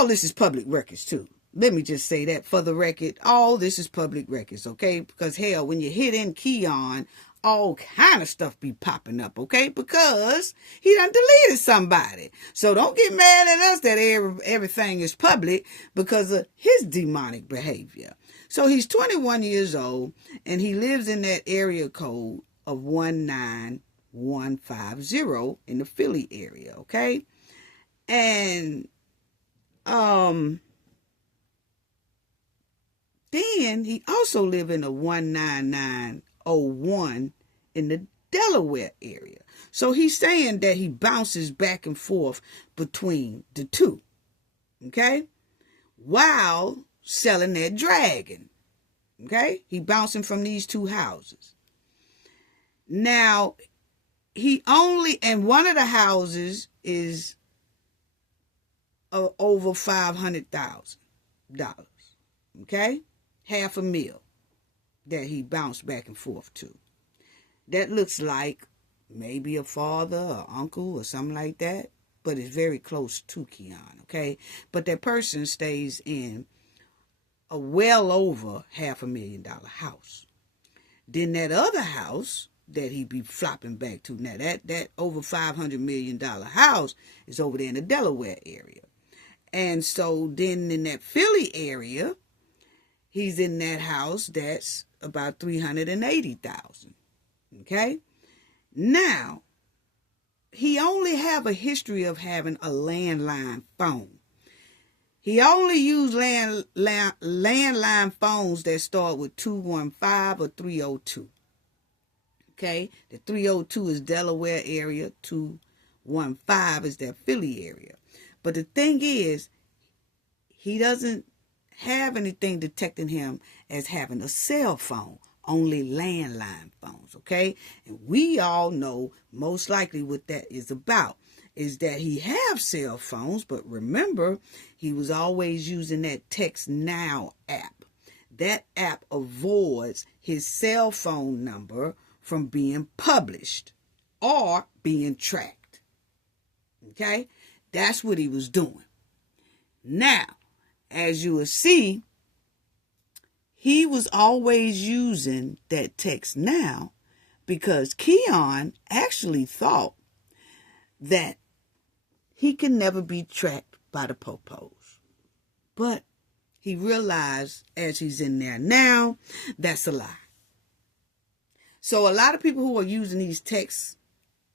all this is public records too. Let me just say that for the record, all this is public records, okay? Because hell, when you hit in Keon, all kind of stuff be popping up, okay? Because he done deleted somebody. So don't get mad at us that everything is public because of his demonic behavior. So he's 21 years old, and he lives in that area code of 19150 in the Philly area, okay? And then he also lived in a 19901 in the Delaware area. So he's saying that he bounces back and forth between the two, okay? While selling that dragon, okay? He bouncing from these two houses. Now, and one of the houses is over $500,000, okay? $500,000 that he bounced back and forth to. That looks like maybe a father or uncle or something like that, but it's very close to Keon, okay? But that person stays in a well over $500,000 house. Then that other house that he be flopping back to, now that over $500 million house is over there in the Delaware area. And so then in that Philly area, he's in that house that's about $380,000. Okay? Now, he only have a history of having a landline phone. He only used landline phones that start with 215 or 302. Okay? The 302 is Delaware area, 215 is that Philly area. But the thing is, he doesn't have anything detecting him as having a cell phone, only landline phones, okay? And we all know most likely what that is about, is that he have cell phones, but remember, he was always using that Text Now app. That app avoids his cell phone number from being published or being tracked, okay? That's what he was doing. Now, as you will see, he was always using that Text Now because Keon actually thought that he could never be tracked by the popos. But he realized as he's in there now, that's a lie. So a lot of people who are using these Text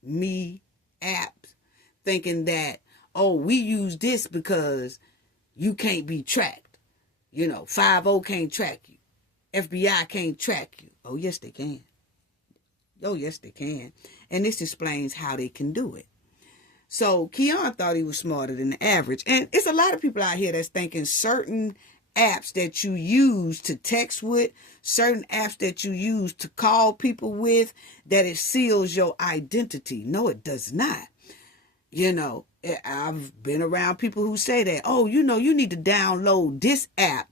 Me apps thinking that, oh, we use this because you can't be tracked. 50 can't track you. FBI can't track you. Oh, yes, they can. Oh, yes, they can. And this explains how they can do it. So Keon thought he was smarter than the average. And it's a lot of people out here that's thinking certain apps that you use to text with, certain apps that you use to call people with, that it seals your identity. No, it does not. I've been around people who say that, oh, you need to download this app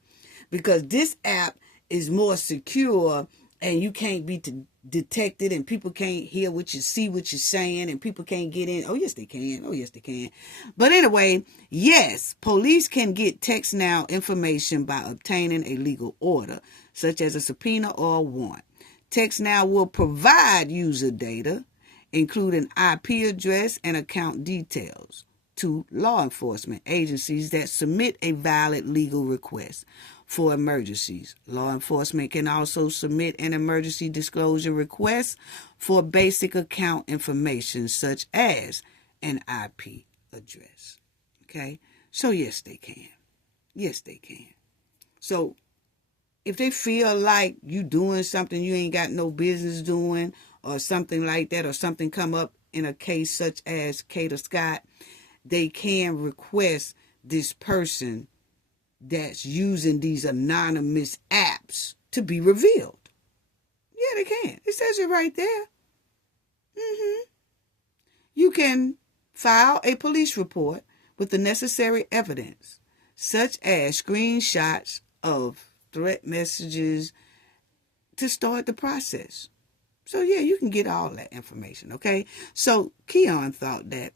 because this app is more secure and you can't be detected and people can't hear what you see, what you're saying, and people can't get in. Oh, yes, they can. Oh, yes, they can. But anyway, yes, police can get Text Now information by obtaining a legal order, such as a subpoena or a warrant. Text Now will provide user data, including IP address and account details, to law enforcement agencies that submit a valid legal request for emergencies. Law enforcement can also submit an emergency disclosure request for basic account information such as an IP address. Okay? So yes, they can. Yes, they can. So if they feel like you doing something you ain't got no business doing or something like that, or something come up in a case such as Kada Scott, they can request this person that's using these anonymous apps to be revealed. Yeah, they can. It says it right there. You can file a police report with the necessary evidence, such as screenshots of threat messages, to start the process. So yeah, you can get all that information, okay? So Keon thought that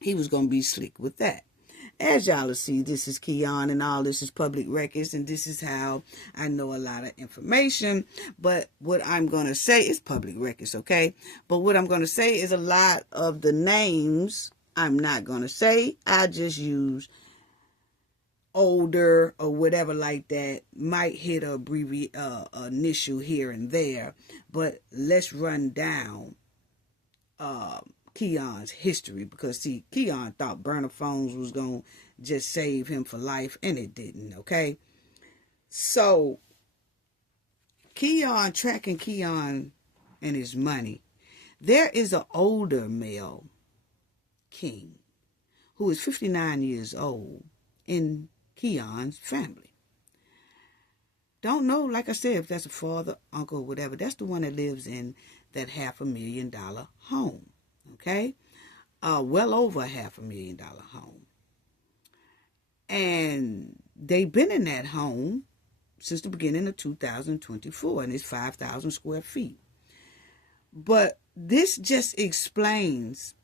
he was going to be slick with that. As y'all will see, this is Keon, and all this is public records, and this is how I know a lot of information. But what I'm going to say is public records, okay? But what I'm going to say is a lot of the names I'm not going to say. I just use older or whatever like that. Might hit a initial here and there. But let's run down Keon's history, because see, Keon thought burner phones was going to just save him for life, and it didn't, okay? So tracking Keon and his money, there is an older male king who is 59 years old in Keon's family. Don't know, like I said, if that's a father, uncle, or whatever. That's the one that lives in that $500,000 home. Okay? Well over $500,000 home. And they've been in that home since the beginning of 2024, and it's 5,000 square feet. But this just explains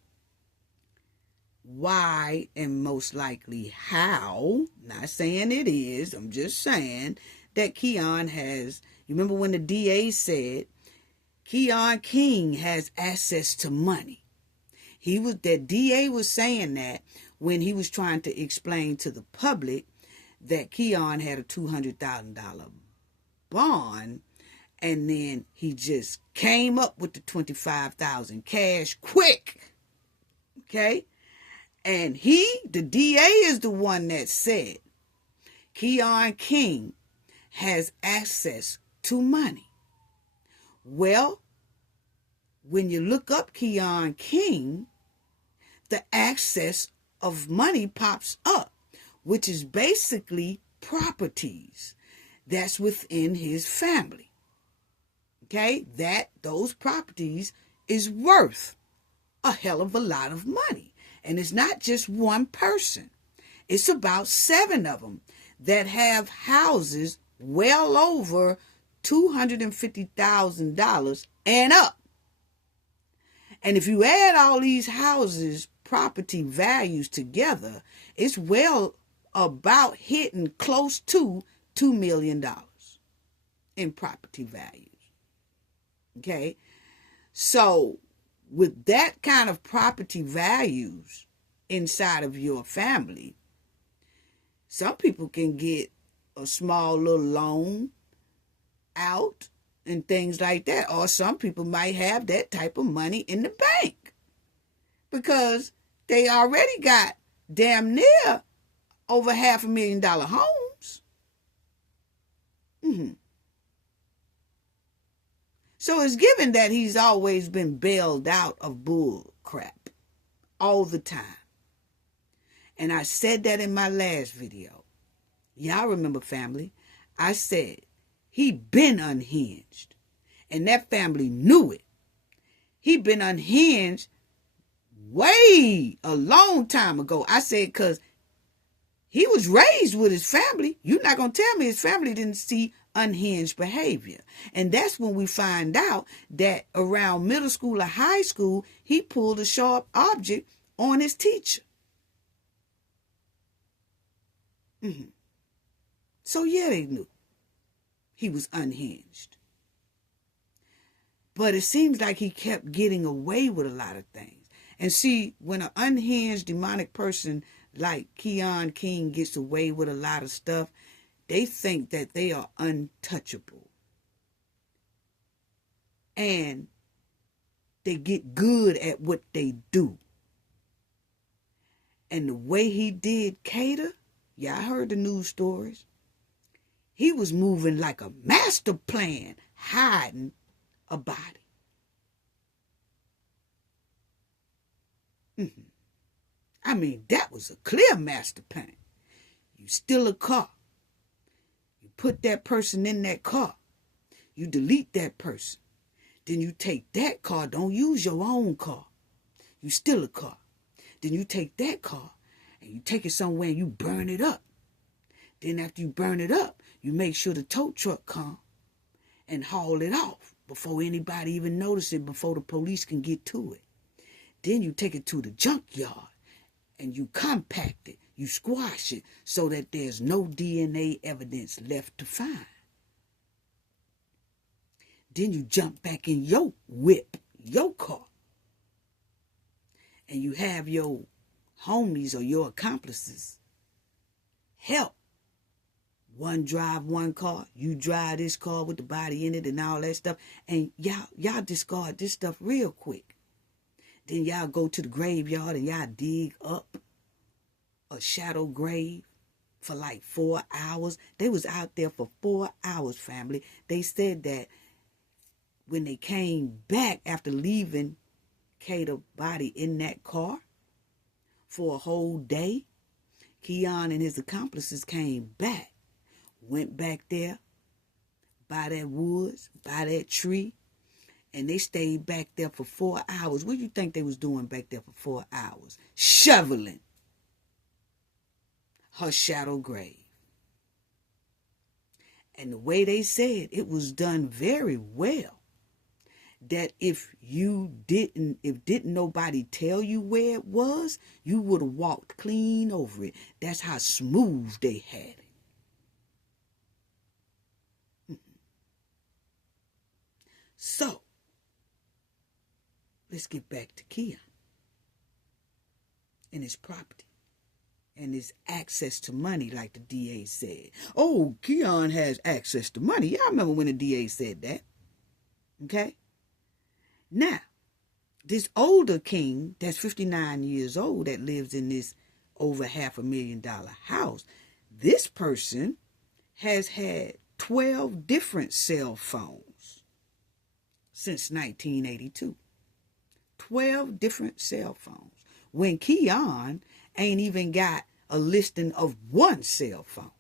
why, and most likely how, not saying it is, I'm just saying that Keon has, you remember when the DA said Keon King has access to money. That DA was saying that when he was trying to explain to the public that Keon had a $200,000 bond, and then he just came up with the $25,000 cash quick. Okay? And the DA is the one that said Keon King has access to money. Well, when you look up Keon King, the access of money pops up, which is basically properties that's within his family. Okay? Those properties is worth a hell of a lot of money. And it's not just one person. It's about 7 of them that have houses well over $250,000 and up. And if you add all these houses' property values together, it's well about hitting close to $2 million in property values. Okay? So, with that kind of property values inside of your family, some people can get a small little loan out and things like that. Or some people might have that type of money in the bank because they already got damn near over $500,000 homes. So it's given that he's always been bailed out of bull crap all the time. And I said that in my last video. Y'all remember, family? I said he been unhinged. And that family knew it. He been unhinged way a long time ago. I said because he was raised with his family. You're not going to tell me his family didn't see unhinged behavior. And that's when we find out that around middle school or high school, he pulled a sharp object on his teacher. So yeah, they knew he was unhinged. But it seems like he kept getting away with a lot of things. And see, when an unhinged demonic person like Keon King gets away with a lot of stuff, they think that they are untouchable. And they get good at what they do. And the way he did Kada, yeah, I heard the news stories. He was moving like a master plan, hiding a body. I mean, that was a clear master plan. You steal a car. You put that person in that car. You delete that person. Then you take that car. Don't use your own car. You steal a car. Then you take that car and you take it somewhere and you burn it up. Then after you burn it up, you make sure the tow truck come and haul it off before anybody even notice it, before the police can get to it. Then you take it to the junkyard and you compact it. You squash it so that there's no DNA evidence left to find. Then you jump back in your whip, your car, and you have your homies or your accomplices help. One drive one car, you drive this car with the body in it and all that stuff, and y'all discard this stuff real quick. Then y'all go to the graveyard and y'all dig up a shadow grave for like 4 hours. They was out there for 4 hours, family. They said that when they came back after leaving Kada's body in that car for a whole day, Keon and his accomplices came back, went back there by that woods, by that tree, and they stayed back there for 4 hours. What do you think they was doing back there for 4 hours? Shoveling her shadow grave. And the way they said, it was done very well. That if didn't nobody tell you where it was, you would have walked clean over it. That's how smooth they had it. So, let's get back to Keon and his property and his access to money, like the DA said. Oh, Keon has access to money. Y'all remember when the DA said that? Okay? Now, this older king that's 59 years old that lives in this over $500,000 house, this person has had 12 different cell phones since 1982. 12 different cell phones. When Keon ain't even got a listing of one cell phone.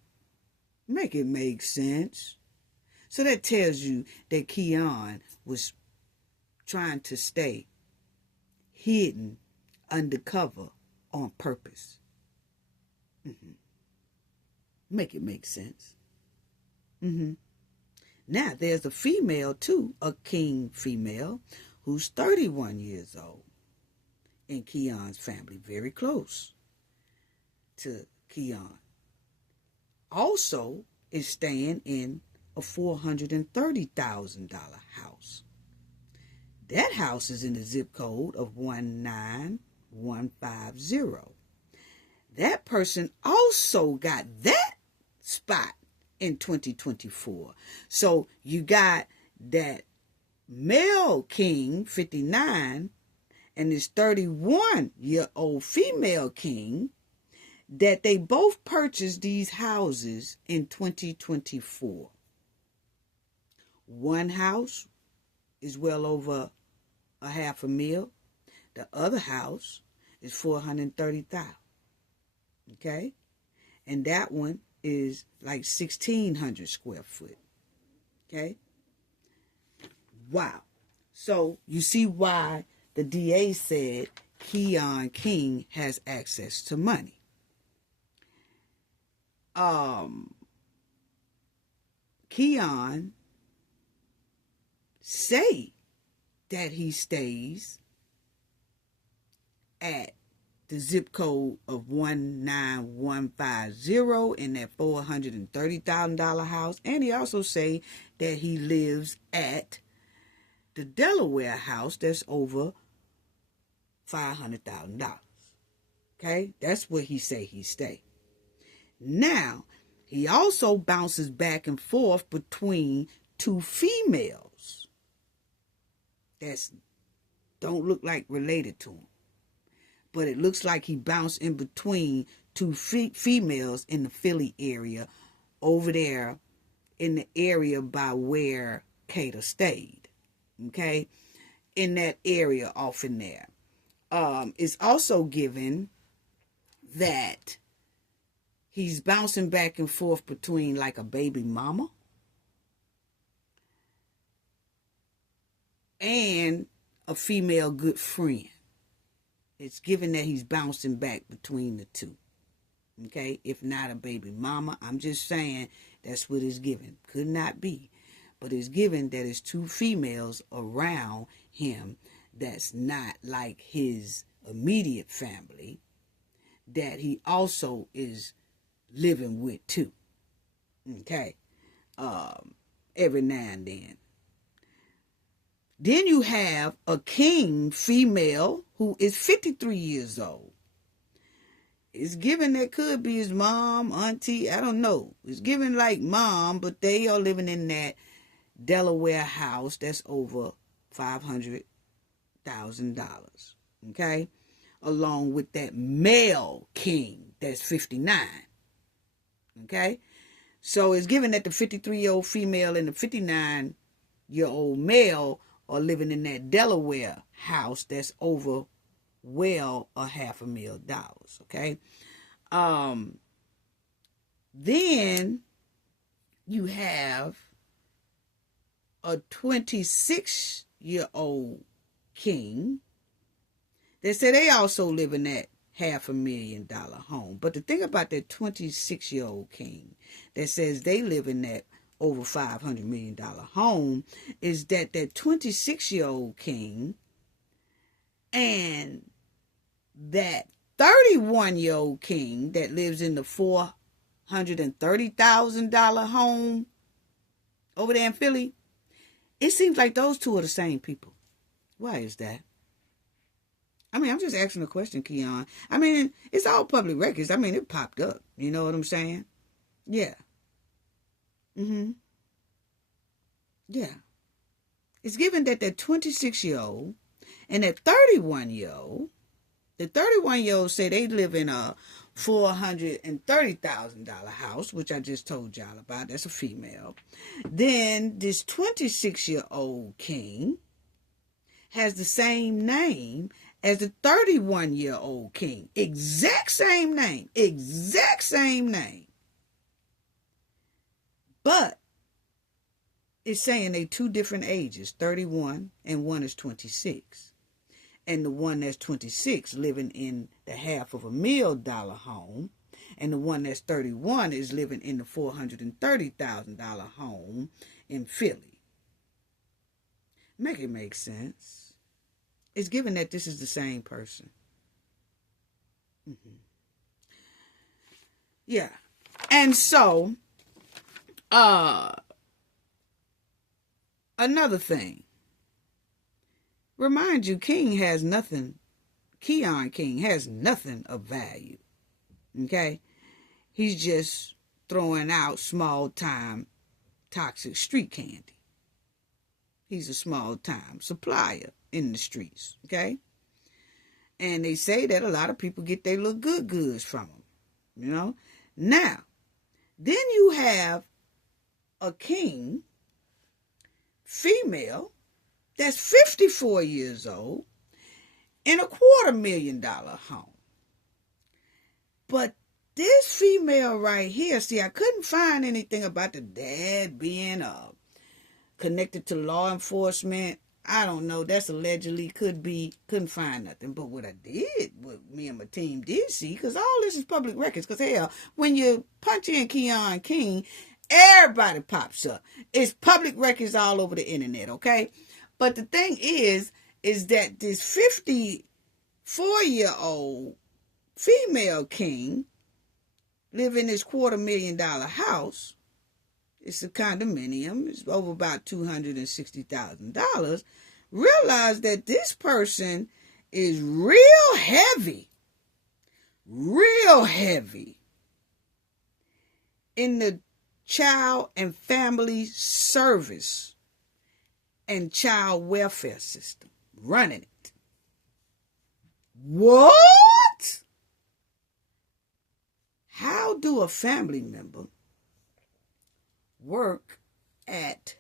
Make it make sense. So that tells you that Keon was trying to stay hidden undercover on purpose. Make it make sense. Now, there's a female too, a king female, who's 31 years old in Keon's family, very close to Keon. Also is staying in a $430,000 house. That house is in the zip code of 19150. That person also got that spot in 2024. So you got that male king, 59, and this 31-year-old female king, that they both purchased these houses in 2024. One house is well over $500,000. The other house is $430,000. Okay? And that one is like 1,600 square foot. Okay? Wow. So you see why the DA said Keon King has access to money. Keon say that he stays at the zip code of 19150 in that $430,000 house, and he also say that he lives at the Delaware house that's over $500,000. Okay, that's where he say he stay. Now, he also bounces back and forth between two females that don't look like related to him. But it looks like he bounced in between two females in the Philly area over there in the area by where Kada stayed. Okay? In that area off in there. It's also given that he's bouncing back and forth between like a baby mama and a female good friend. It's given that he's bouncing back between the two. Okay? If not a baby mama, I'm just saying that's what it's given. Could not be. But it's given that it's two females around him that's not like his immediate family that he also is living with too. Okay. Every now and then. Then you have a king female who is 53 years old. It's given that could be his mom, auntie, I don't know. It's given like mom, but they are living in that Delaware house that's over $500,000. Okay? Along with that male king that's 59. Okay? So it's given that the 53-year-old female and the 59-year-old male are living in that Delaware house that's over well $500,000. Okay. Then you have a 26-year-old king that said they also live in that $500,000 home. But the thing about that 26-year-old king that says they live in that over $500 million home is that 26-year-old king and that 31-year-old king that lives in the $430,000 home over there in Philly, it seems like those two are the same people. Why is that? I mean, I'm just asking a question, Keon. I mean, it's all public records. I mean, it popped up. You know what I'm saying? Yeah. Yeah. It's given that 26-year-old and that 31-year-old, the 31-year-old say they live in a $430,000 house, which I just told y'all about. That's a female. Then this 26-year-old king has the same name as the 31-year-old king. Exact same name. Exact same name. But it's saying they two different ages, 31 and one is 26. And the one that's 26 living in the $500,000 home, and the one that's 31 is living in the $430,000 home in Philly. Make it make sense. It's given that this is the same person. Yeah. And so, another thing. Remind you, Keon King has nothing of value. Okay? He's just throwing out small-time toxic street candy. He's a small-time supplier in the streets. Okay? And they say that a lot of people get their little goods from him. You know? Now, then you have a king, female, that's 54 years old in a $250,000 home. But this female right here, see, I couldn't find anything about the dad being connected to law enforcement. I don't know. That's allegedly couldn't find nothing. But what me and my team did see, because all this is public records, because hell, when you punch in Keon King, everybody pops up. It's public records all over the internet, okay? But the thing is that this 54-year-old female king live in this $250,000 house. It's a condominium. It's over about $260,000. Realize that this person is real heavy in the child and family service and child welfare system, running it. What? How do a family member work at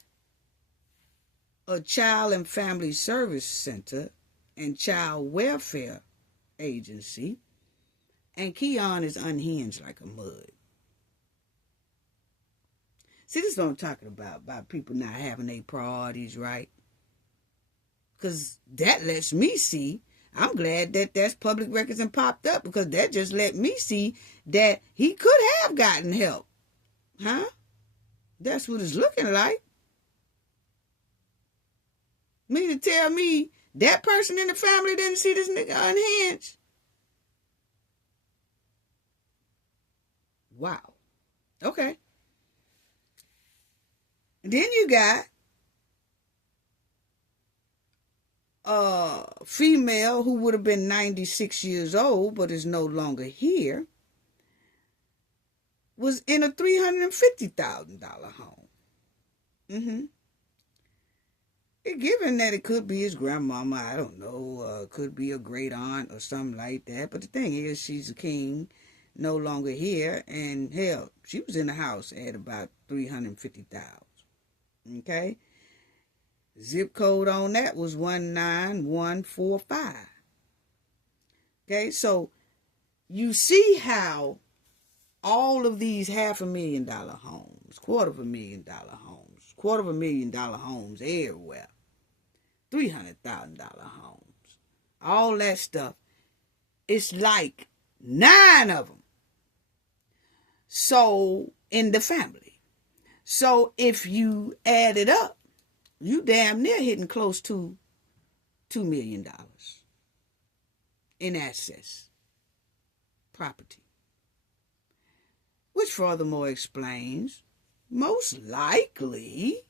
a child and family service center and child welfare agency, and Keon is unhinged like a mud? See, this is what I'm talking about people not having their priorities right. Because that lets me see, I'm glad that that's public records and popped up, because that just let me see that he could have gotten help. Huh? That's what it's looking like. Mean to tell me that person in the family didn't see this nigga unhinged? Wow. Okay. Then you got a female who would have been 96 years old but is no longer here, was in a $350,000 home. Given that it could be his grandmama, I don't know, could be a great aunt or something like that. But the thing is, she's a king, no longer here, and hell, she was in the house at about 350,000. Okay, zip code on that was 19145. Okay, so you see how all of these $500,000 homes, $250,000 homes, $250,000 homes everywhere, $300,000 homes, all that stuff, it's like 9 of them. So in the family. So if you add it up, you damn near hitting close to $2 million in assets, property. Which furthermore explains, most likely,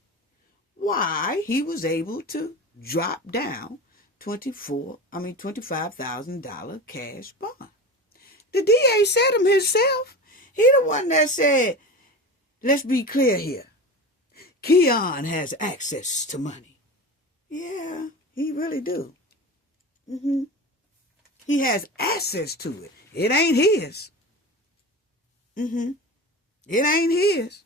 why he was able to drop down $25,000 cash bond. The DA said him himself. He the one that said, let's be clear here. Keon has access to money. Yeah, he really do. He has access to it. It ain't his. It ain't his.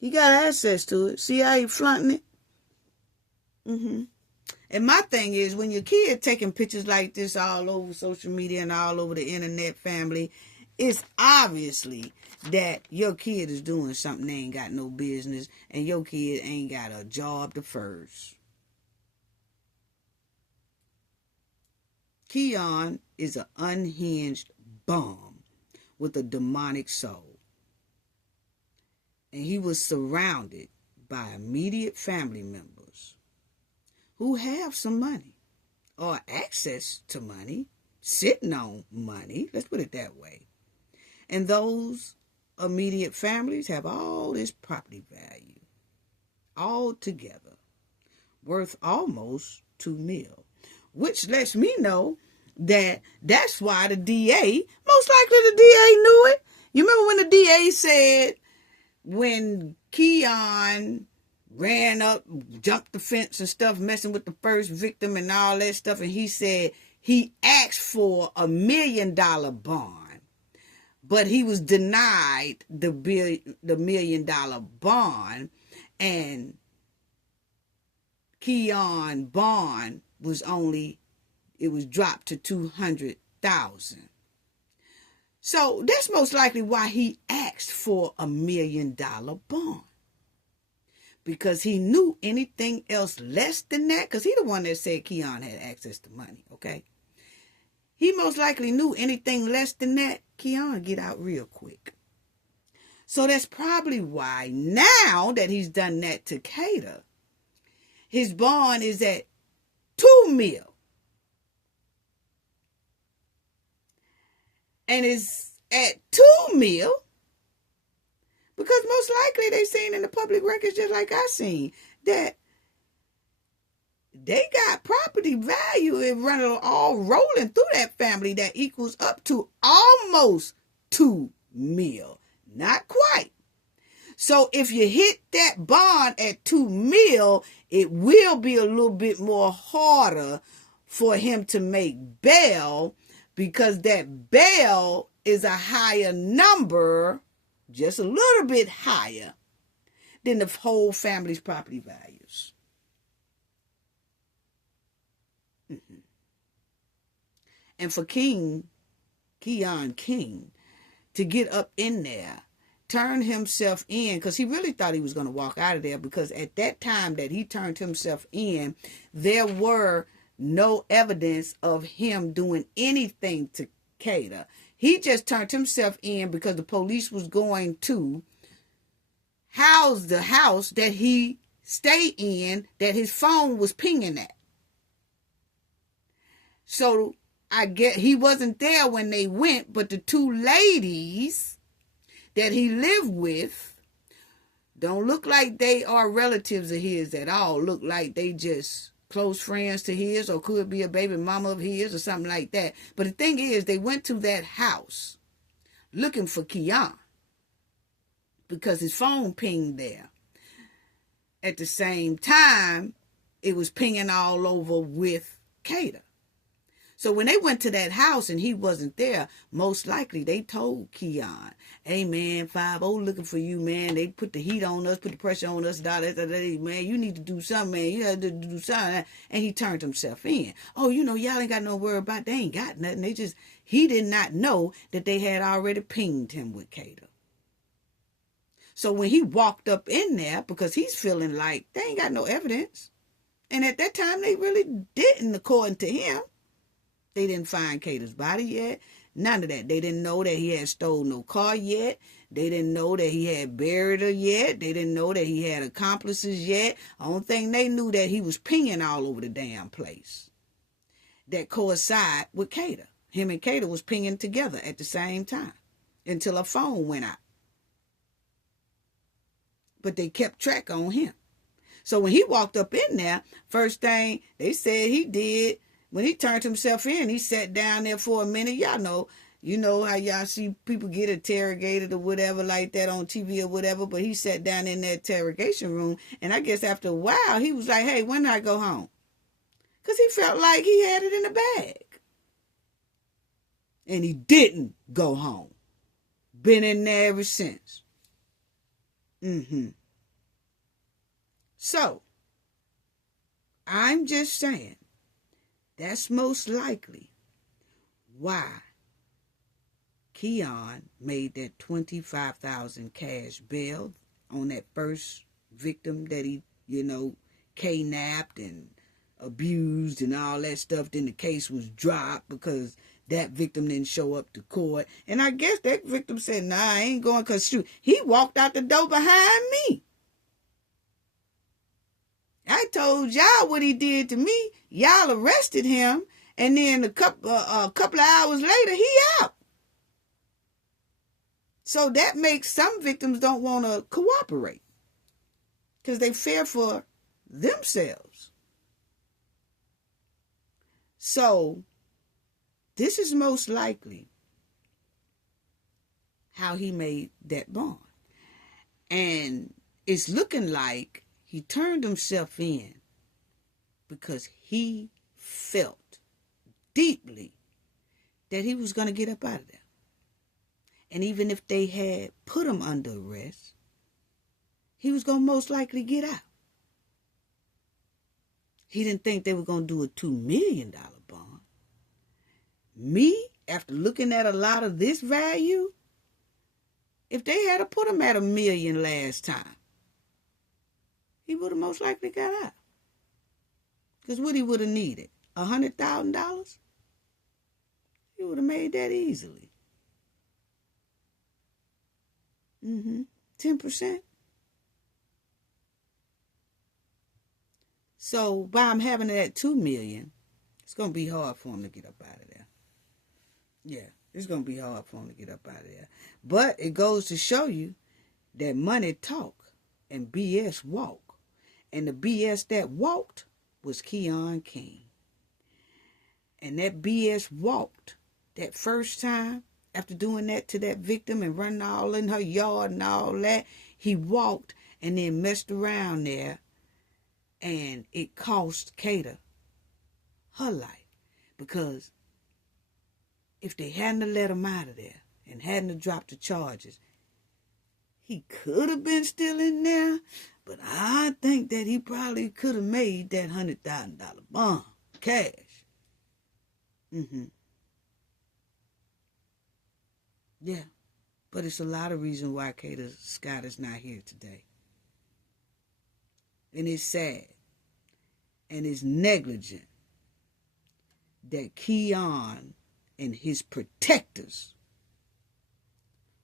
He got access to it. See how he flaunting it? And my thing is, when your kid taking pictures like this all over social media and all over the internet, family, it's obviously that your kid is doing something they ain't got no business, and your kid ain't got a job to first. Keon is an unhinged bum with a demonic soul. And he was surrounded by immediate family members who have some money or access to money, sitting on money, let's put it that way. And those immediate families have all this property value, all together, worth almost $2 million, which lets me know that that's why the DA, most likely the DA knew it. You remember when the DA said, when Keon ran up, jumped the fence and stuff, messing with the first victim and all that stuff, and he said he asked for $1 million bond, but he was denied the $1 million bond, and Keon bond was it was dropped to $200,000. So that's most likely why he asked for $1 million bond. Because he knew anything else less than that, because he the one that said Keon had access to money, okay? He most likely knew anything less than that, Keon get out real quick. So that's probably why now that he's done that to Kada, his bond is at $2 million. And it's at $2 million because most likely they seen in the public records, just like I seen, that they got property value and running all rolling through that family that equals up to almost $2 million. Not quite. So if you hit that bond at $2 million, it will be a little bit more harder for him to make bail, because that bail is a higher number, just a little bit higher than the whole family's property values. And for Keon King to get up in there, turn himself in, because he really thought he was going to walk out of there, because at that time that he turned himself in, there were no evidence of him doing anything to Kada. He just turned himself in because the police was going to house the house that he stayed in, that his phone was pinging at. So I get he wasn't there when they went, but the two ladies that he lived with don't look like they are relatives of his at all. Look like they just close friends to his, or could be a baby mama of his or something like that. But the thing is, they went to that house looking for Keon because his phone pinged there. At the same time, it was pinging all over with Kada. So when they went to that house and he wasn't there, most likely they told Keon, hey man, 5-0 looking for you, man. They put the heat on us, put the pressure on us, man, you need to do something, man. You got to do something. And he turned himself in. Oh, y'all ain't got no worry about, they ain't got nothing. He did not know that they had already pinged him with Kada. So when he walked up in there, because he's feeling like they ain't got no evidence. And at that time, they really didn't, according to him. They didn't find Kada's body yet. None of that. They didn't know that he had stolen no car yet. They didn't know that he had buried her yet. They didn't know that he had accomplices yet. Only thing they knew that he was pinging all over the damn place. That coincided with Kada. Him and Kada was pinging together at the same time until her phone went out. But they kept track on him. So when he walked up in there, first thing they said he did, when he turned himself in, he sat down there for a minute. Y'all know how y'all see people get interrogated or whatever like that on TV or whatever, but he sat down in that interrogation room, and I guess after a while, he was like, hey, when do I go home? Because he felt like he had it in the bag. And he didn't go home. Been in there ever since. So, I'm just saying, that's most likely why Keon made that $25,000 cash bail on that first victim that he, kidnapped and abused and all that stuff. Then the case was dropped because that victim didn't show up to court. And I guess that victim said, nah, I ain't going, because shoot, he walked out the door behind me. I told y'all what he did to me. Y'all arrested him, and then a couple of hours later, he out. So that makes some victims don't want to cooperate because they fear for themselves. So this is most likely how he made that bond. And it's looking like he turned himself in because he felt deeply that he was going to get up out of there. And even if they had put him under arrest, he was going to most likely get out. He didn't think they were going to do a $2 million bond. Me, after looking at a lot of this value, if they had to put him at $1 million last time, he would have most likely got out. Because what he would have needed, $100,000? He would have made that easily. 10%. So by him having it at $2 million, it's going to be hard for him to get up out of there. Yeah, it's going to be hard for him to get up out of there. But it goes to show you that money talk and BS walk. And the BS that walked was Keon King. And that BS walked that first time after doing that to that victim and running all in her yard and all that. He walked and then messed around there, and it cost Kada her life. Because if they hadn't let him out of there and hadn't dropped the charges, he could have been still in there, but I think that he probably could have made that $100,000 bond cash. Yeah, but it's a lot of reasons why Kada Scott is not here today. And it's sad and it's negligent that Keon and his protectors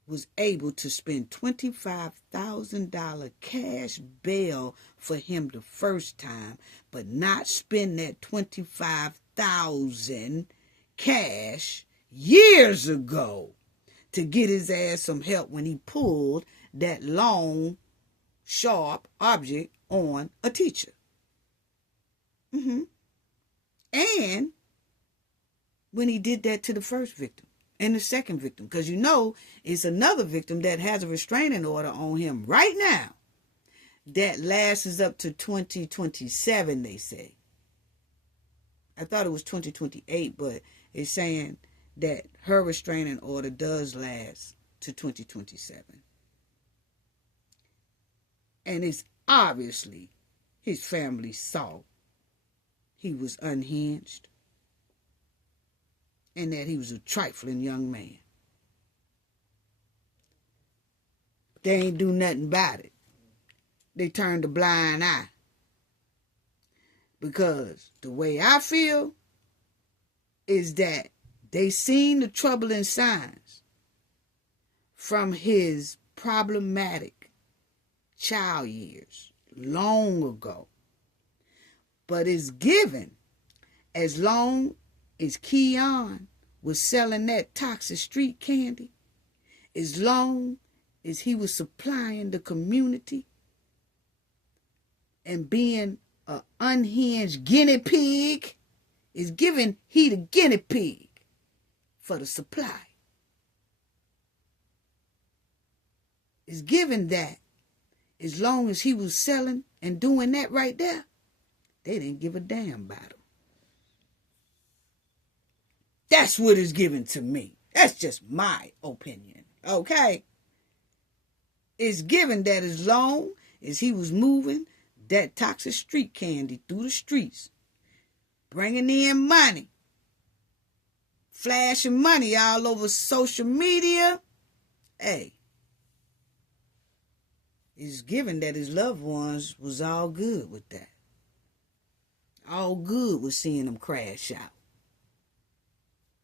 was able to spend $25,000 cash bail for him the first time, but not spend that $25,000 cash years ago to get his ass some help when he pulled that long, sharp object on a teacher. And when he did that to the first victim and the second victim, because you know it's another victim that has a restraining order on him right now that lasts up to 2027, they say. I thought it was 2028, but it's saying that her restraining order does last to 2027. And it's obviously his family saw he was unhinged and that he was a trifling young man. They ain't do nothing about it. They turned a blind eye. Because the way I feel is that they seen the troubling signs from his problematic child years long ago. But it's given, as long as Keon was selling that toxic street candy, as long as he was supplying the community and being an unhinged guinea pig, is given he the guinea pig for the supply. It's given that as long as he was selling and doing that right there, they didn't give a damn about him. That's what is given to me. That's just my opinion, okay? It's given that as long as he was moving that toxic street candy through the streets, bringing in money, flashing money all over social media, hey, it's given that his loved ones was all good with that. All good with seeing him crash out.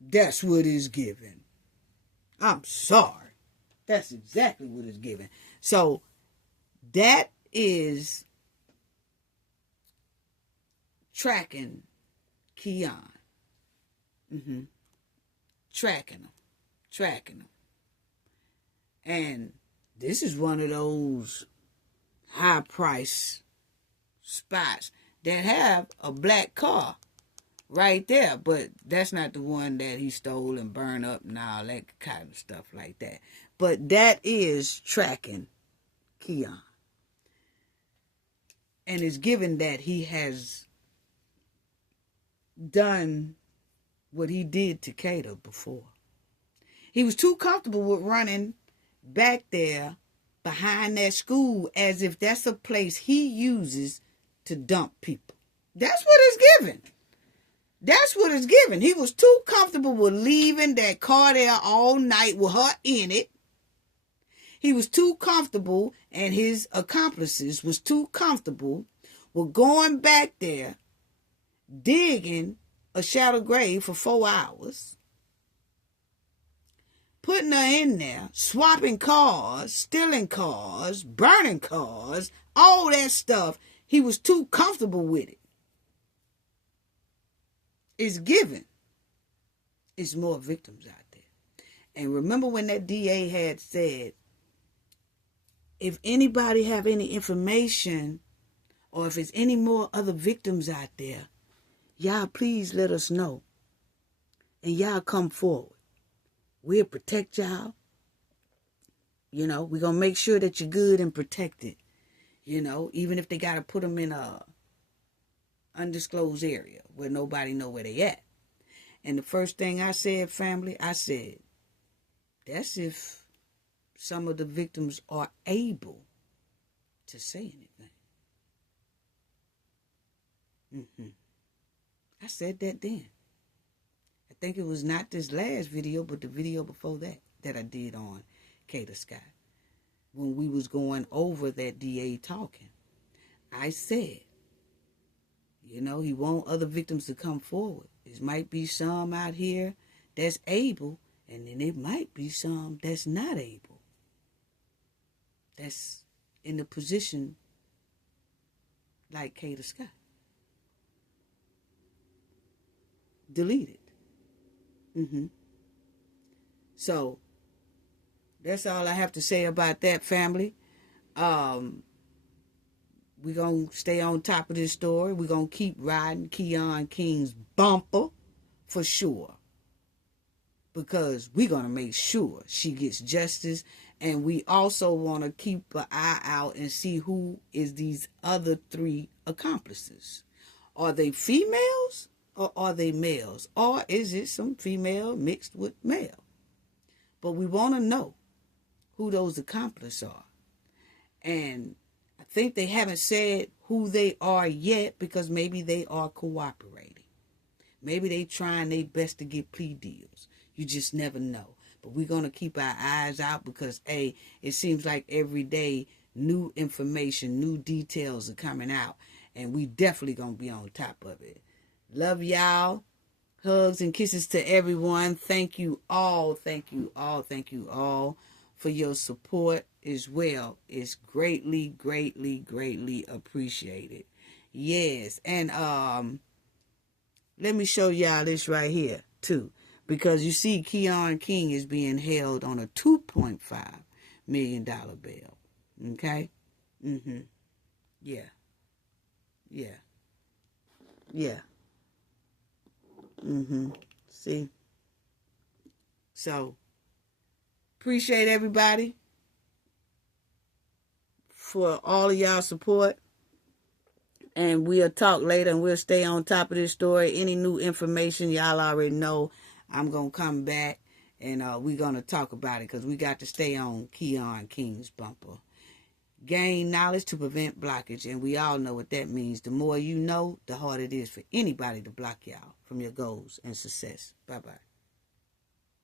That's what is given. I'm sorry. That's exactly what is given. So that is tracking Keon. Tracking him. And this is one of those high price spots that have a black car right there, but that's not the one that he stole and burned up and all that kind of stuff like that. But that is tracking Keon. And it's given that he has done what he did to Kada before. He was too comfortable with running back there behind that school as if that's a place he uses to dump people. That's what it's given. That's what it's given. He was too comfortable with leaving that car there all night with her in it. He was too comfortable, and his accomplices was too comfortable with going back there, digging a shallow grave for 4 hours, putting her in there, swapping cars, stealing cars, burning cars, all that stuff. He was too comfortable with it. It's given. It's more victims out there. And remember when that DA had said, if anybody have any information or if there's any more other victims out there, y'all please let us know. And y'all come forward. We'll protect y'all. You know, we're going to make sure that you're good and protected. You know, even if they got to put them in a undisclosed area where nobody know where they at. And the first thing I said, family, I said, that's if some of the victims are able to say anything. I said that then. I think it was not this last video, but the video before that I did on Kada Scott. When we was going over that DA talking, I said, you know, he want other victims to come forward. There might be some out here that's able, and then it might be some that's not able. That's in the position like Kada Scott. Delete it. So that's all I have to say about that, family. We're going to stay on top of this story. We're going to keep riding Keon King's bumper for sure. Because we're going to make sure she gets justice. And we also want to keep an eye out and see who is these other 3 accomplices. Are they females or are they males? Or is it some female mixed with male? But we want to know who those accomplices are. And I think they haven't said who they are yet because maybe they are cooperating. Maybe they trying their best to get plea deals. You just never know. But we're going to keep our eyes out because, it seems like every day new information, new details are coming out. And we definitely going to be on top of it. Love y'all. Hugs and kisses to everyone. Thank you all. Thank you all. Thank you all for your support as well. It's greatly, greatly, greatly appreciated. Yes. And let me show y'all this right here too. Because you see Keon King is being held on a $2.5 million bail. Okay? Yeah. Yeah. Yeah. See? So, appreciate everybody for all of y'all support. And we'll talk later and we'll stay on top of this story. Any new information, y'all already know I'm going to come back and we're going to talk about it because we got to stay on Keon King's bumper. Gain knowledge to prevent blockage, and we all know what that means. The more you know, the harder it is for anybody to block y'all from your goals and success. Bye-bye.